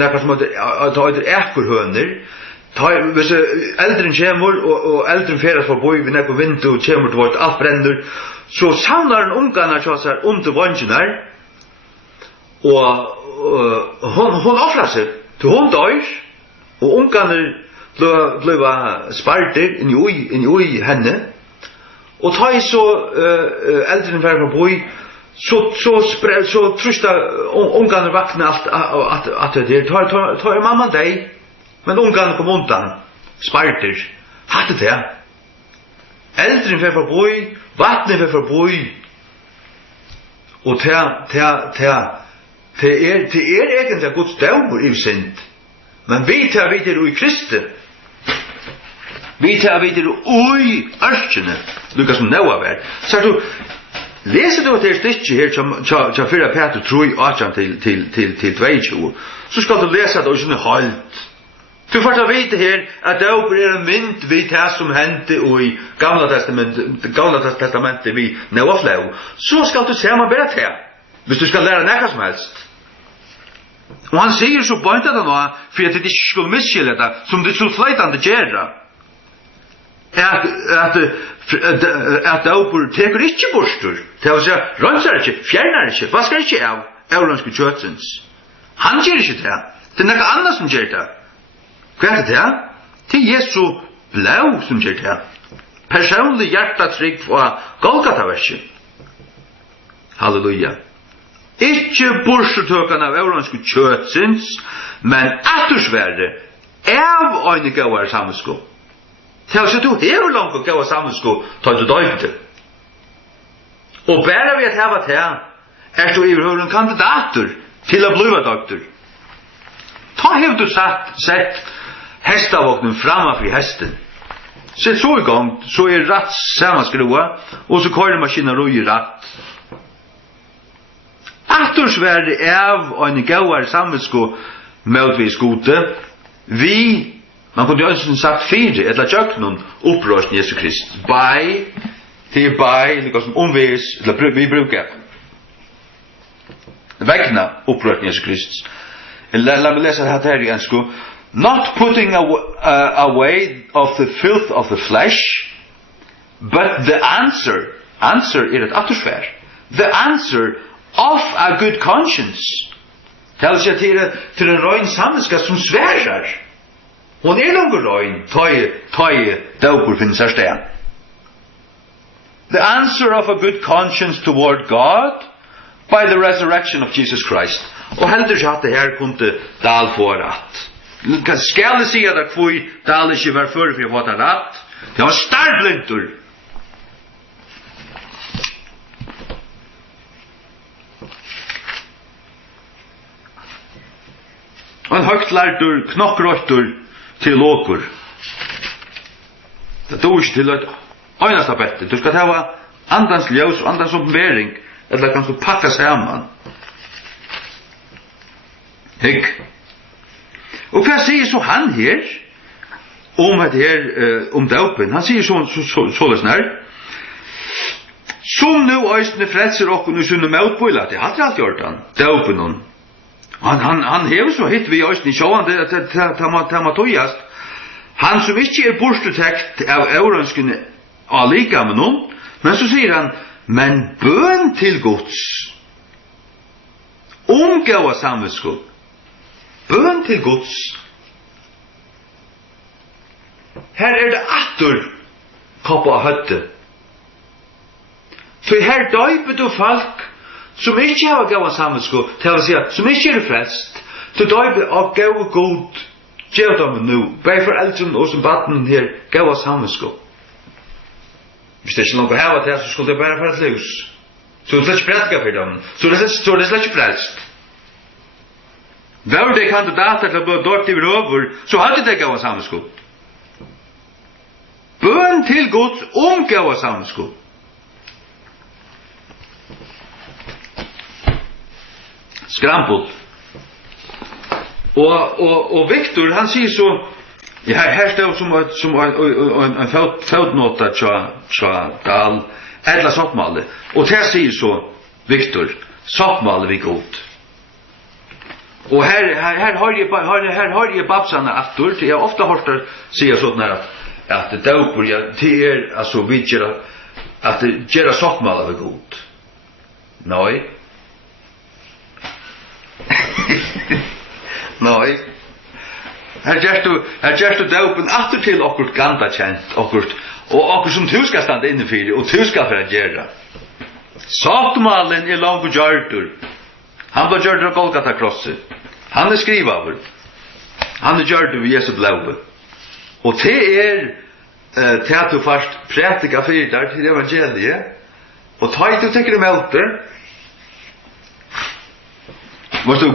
nekka som heter ekorhøner. Hvis eldren kommer og eldren feras for boi vi nekka vindu og kommer til vårt alt brenner så savnar en ungarna tjåsar til vansjen her og hon offrar seg til hon dør og ungarna blev sparter inn i henne og ta i så eldren fer på boi så trusta ungarna vakna at det tar mamma deg men ungarna kom undan sparter hatte det eldren fer på boi vattnet fer på boi og det egentlig Guds dømmer i synd. Men vi tar videre i Kristi. Vi tar videre i ørkene. Lukka som nøva vær. Så du, leser du at det stikket her som 4 Peter 3, 18 til 22, så skal du lese det også halt. Du får ta vite her at dømmer en mynd vi tar som hendte i Gamla testamentet vi nøva flau. Så skal du se man bare til. Hvis du skal lære nekka som helst. Og han sier så bøynt det nå, for at det ikke skulle misskille det, som det så fleitande gjerra. At døper teker ikke borstur. Det vil si, rønser ikke, fjerner ikke, vasker ikke av euronske kjøtsens. Han gjør ikke det. Det nekka annet som gjør det. Hva det? Det Jesu blau som gjør det. Personlig hjertatrygg fra Golgata-verset. Halleluja. Ikke borsetøkene av euronske kjøtsins, men attorsvære av øyne gavare sammensko. Til å si du hever langt gavare sammensko, tar du døyde. Og bare ved at heva til, du iverhøren kandidater til å bli doktor. Ta hev du sett hestavåknen framfor hesten. Sett så igång, så är rätt sammanskrua och så kör maskinen roi rätt. Attorsvärde av en gåar samvetsko möjligtvis gode. Vi, man kunde ju sagt fyra, eller tjöknun upprörsten Jesus Krist. By, till by, liksom omvägs, eller vi brukar. Vägna upprörsten Jesus Krist. Låt mig läsa det här igen, sko. Not putting away of the filth of the flesh, but the answer är ett attorsvär. The answer of a good conscience. Tell sig till en röjn samvetska som svärsar. Hon är långt röjn, tøy, dagur finns här sten. The answer of a good conscience toward God by the resurrection of Jesus Christ. Och heldur sig att det här kunde dal få rätt. Skal det säga att kvui dal inte var för att få det rätt. Det var starblindur. En högt lärdur, knockröttur till åker. Det tog inte till ett öjnasta bättre. Du ska ta andans ljus och andans uppenbering. Eller kan du packa samman. Hygg. Och vad säger så han här? Om det här, om döpen. Han säger så snär. Som nu öjstene frälser och nu sunne motbojlat. Det hade allt gjort han. Döpen hon. Han hever så hitt vi öjstene i sjåan. Det må tojast. Han som ikke borstutekt av eurønskene allika med noen. Men så sier han, men bøn til Guds. Omgåa samvetsko. Bøn til Guds. Her det atter koppa av høtte. For her døyper du folk som ikke har gåa samvetsko, til å si, som ikke frelst, til døyper av gåa god, gjør dem nu, bare foreldren og som baden her, gåa samvetsko. Hvis det ikke noe hava til, så skulle det bare være et løs. Så det er ikke predika for dem. Så det er slett ikke frelst. Var det kandidater til å bli dårlig til over, så hadde det gåa samvetsko. Bøn til Guds gåa samvetsko. Skrampel. Og Victor, han sier så, ja, her står som en fotnota tja dal, edla soppmale. Og det sier så, Victor, soppmale vi god. Og her har jeg babsane aftur, jeg har ofta hørt det sier sånn her, at det daupur, ja, det altså, vi gjør, at det gjør soppmale vi god. Nei. Nei. Her gjør du daupen atter til okkurt ganda kjent, okkurt, og okkurt som du skal standa innefyrir, og du skal for å gjøre. Sottmalen langt gjørdur. Han ble gjørdur av Golgata-krosset. Han skrivaver. Han gjørdur ved Jesu blåbe. Og det til at du først prætika fyrir der til evangeliet, og ta du tenker imot det, måst du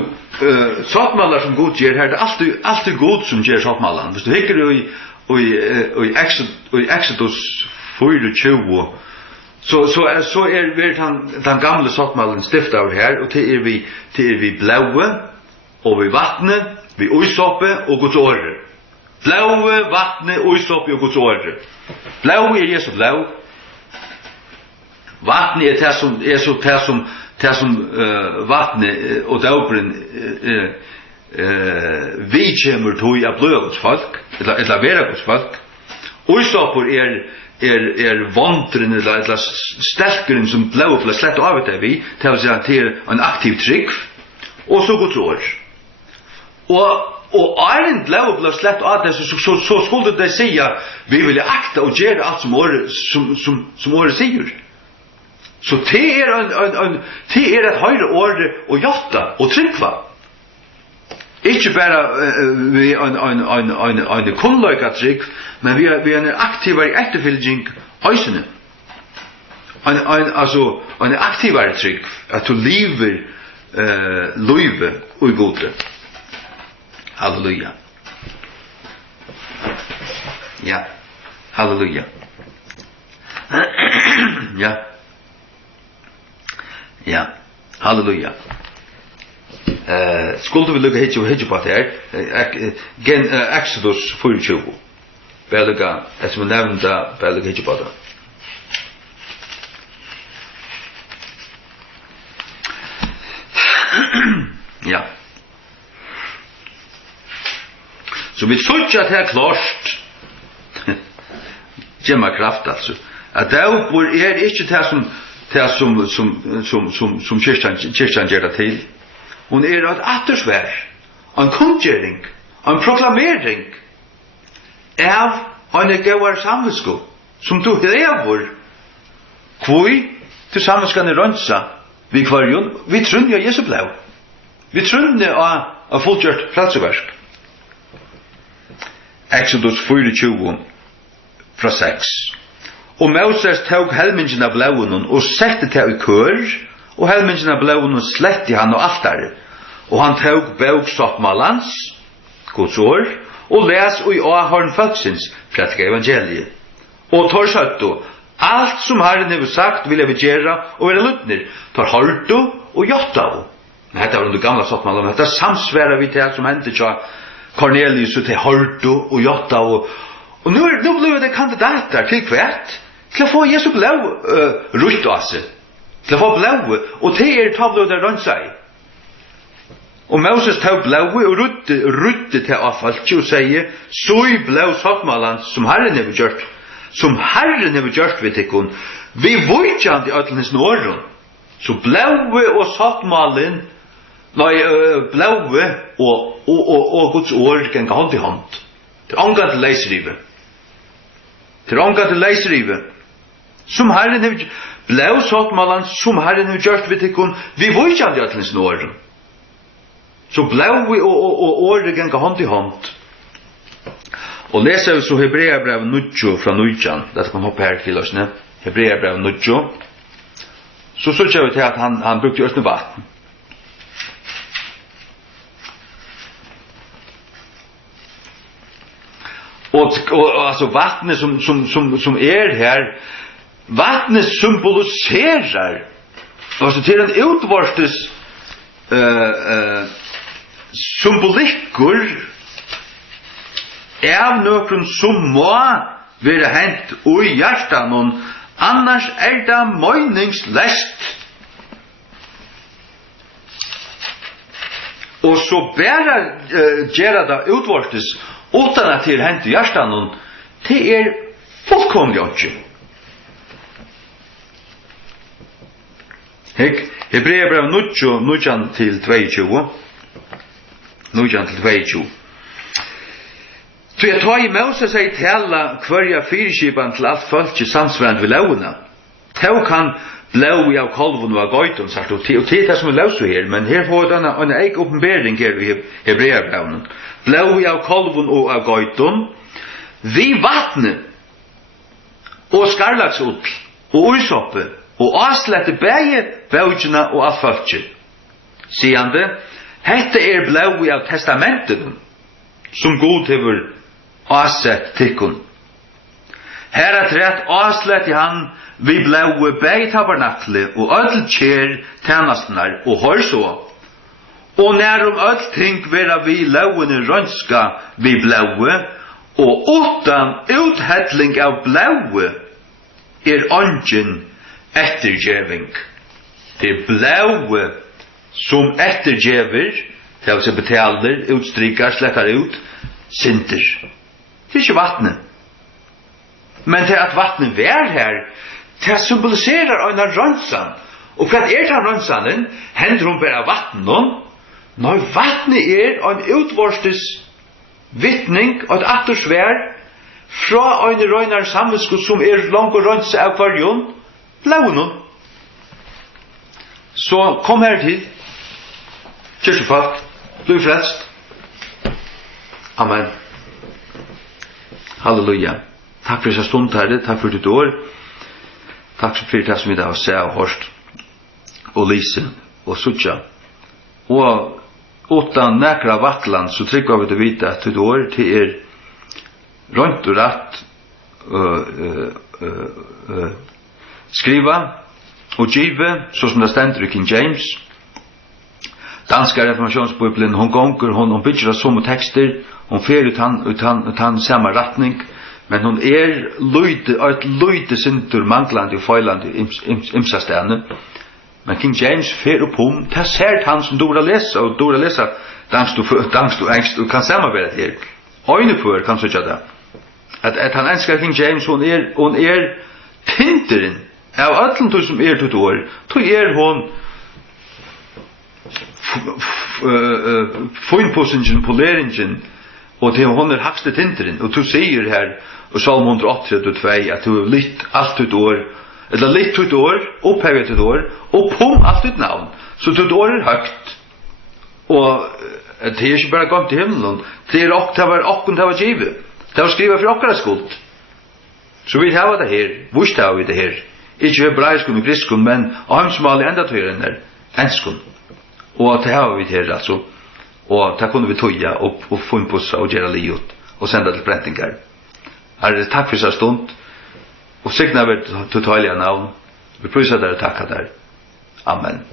sottmalar som god ger her, det er alltid god som ger sottmalan. Hvis du hikker i Exodus 24, så vi den gamle sottmalen stiftet av her, og til vi blaue, og vi vattne, vi uisoppe og Guds åre. Blaue, vattne, uisoppe og Guds åre. Blaue Jesu blau. Vattne det som vattne og daupren vi kommer til å bli Guds folk, eller være Guds folk. Uisoppor vantren, eller sterkeren som blau ble slett av det vi, til en aktiv trygg, og så Guds år. Og en blau ble slett av det, så skulle det si vi vil akta og gjøre alt som året sier. Så det et høyre åre å gjøtta og tryggva. Ikke bare vi en kunnløyka trygg, men vi en aktivare etterfylging høysene. En aktivare trygg, at du lever løyve og gode. Halleluja. Ja. Halleluja. Ja. Ja. Halleluja. Skulle vi lukka hitje på det her, Exodus 24. Belga, som vi nevnte, belga hitje på det. Ja. Så vi såg at det klart, gemma kraft altså, at det er ikke det som kyrkjan gjør det til. Hun er et attersvær, en kunngjøring, en proklamering av en gauar samvisko, som du hever, kvoi til samviskan rønsa, vi kvarjon, vi trunner av Jesu blau. Vi trunner av fullgjørt frelseversk. Exodus 24 fra 6. Og Moses tog helmingen av blauen og sette det i kør, og helmingen av blauen slette han og altare. Og han tog bøksoppmalans, Guds ord, og les og i ahorn folksins, prætka evangeliet. Og tar søtto, alt som Herren har sagt vil jeg gjøre og være luttner, tar holdt og gjort av. Dette var under gamla soppmalan, dette samsværa vi til som hendte til Cornelius og til holdt og gjort av. Og nu blir det kandidater til hvert, til å få Jesu blau rutt av seg, til å få blau, og til tavle der rundt seg. Og Moses tar blau og rutte til avfallet og sier, så i blau soppmalan som Herren har gjort, ved tikkun, vi vujtjant i ötlens norron, så blaue og soppmalen, blaue og Guds ord genga hånd i hånd. Det er ångat leisrive. Som Herren har gjort, blau soppmalen som Herren har gjort ved tikkun, vi vujtjant i ötlens norron. Så blaue og ord genga hånd i hånd. Og leser vi så Hebreabrev 9 fra 9, dette kan hoppe her til oss, ne? Hebreabrev 9. Så ser vi til at han brukte østene vatten. Og altså vattnet som er her, vattnet symboliserer, altså til en utvortes symbolikker av nøkron som må være hent og i hjertan, annars det møyningslest. Og så bare gjøre det utvortes utan at det hent i hjertan, det fullkomlig ikke. Hebreabrev 9 til 22. 9 til 22. Så jeg tar i Moses seg tala hverja fyrirskipan til alt folk i samsvarende ved launa. Tau kan blau av kolven og av gøyton, sagt, og til det som lausu her, men her får det en eik oppenbering her i Hebreabrevnen. Blau av kolven og av gøyton, vi vattne, og skarlagsutl, og ursoppe, og avslette bæge baugina og alt folket. Siande, hette blau av testamentet, som god hever avsett tikkun. Her rett avslett i han vi blaue bæg tabernakle og öll kjer tjenastnar og hør så. Og nærum öll ting vera vi lauene rønska vi blaue og utan uthetling av blaue ongin ettergjeving. Det blaue som ettergjever til å betaler, utstrykar, slettar ut, synder. Det ikke vattnet. Men til at vattnet vær her, til at symboliserer en rønsan. Og hva den rønsanen? Hender hun bare vattnet? Når vattnet en utvorstes vittning og et attersvær fra en røynar samvisko som lang og rønse av kvarjon, blaunen. Så kom her til kyrkjefolk, bli frelst. Amen. Halleluja. Takk for disse stund, Herre. Takk for ditt år. Takk for det som vi da har sett og hørt og lise og sutja. Og utan nekra vattland så trykker vi til å vite at ditt år til rønt og rett skriva og give, så som det stender i King James. Danska reformationsbibeln, hon gonger, hon bygger av somme tekster, hon fer utan samma retning, men hon et løyde sintur manglande og feilande imsa stedene. Men King James fer opp det ser han som dora lesa, og dora lesa dangst og engst, og kan samarbeide her. Øynefør kan søtja det. At han elskar King James, hon tinteren av allen tog som tot år, tog hon finpussingen, poleringen, og til hon hakste tinteren, og du sier her, og Salm 182, at du litt alt ut år, eller litt ut år, opphevet ut år, og alt ut navn, så ut år høgt, og det ikke bare gått til himmelen, det var givet, det var skrivet for okkara skuld, så vi har det her, vurs har vi det her, ikke hebraiskun og griskun, men amsmal enda tøyren her, enskun, og det har vi det her, altså, og det kunne vi tøya og funnpussa og gjøre livet, og senda til brentingar. Herre, takk for seg stund, og signa vi til tøyliga navn, vi prøyser dere takka der. Amen.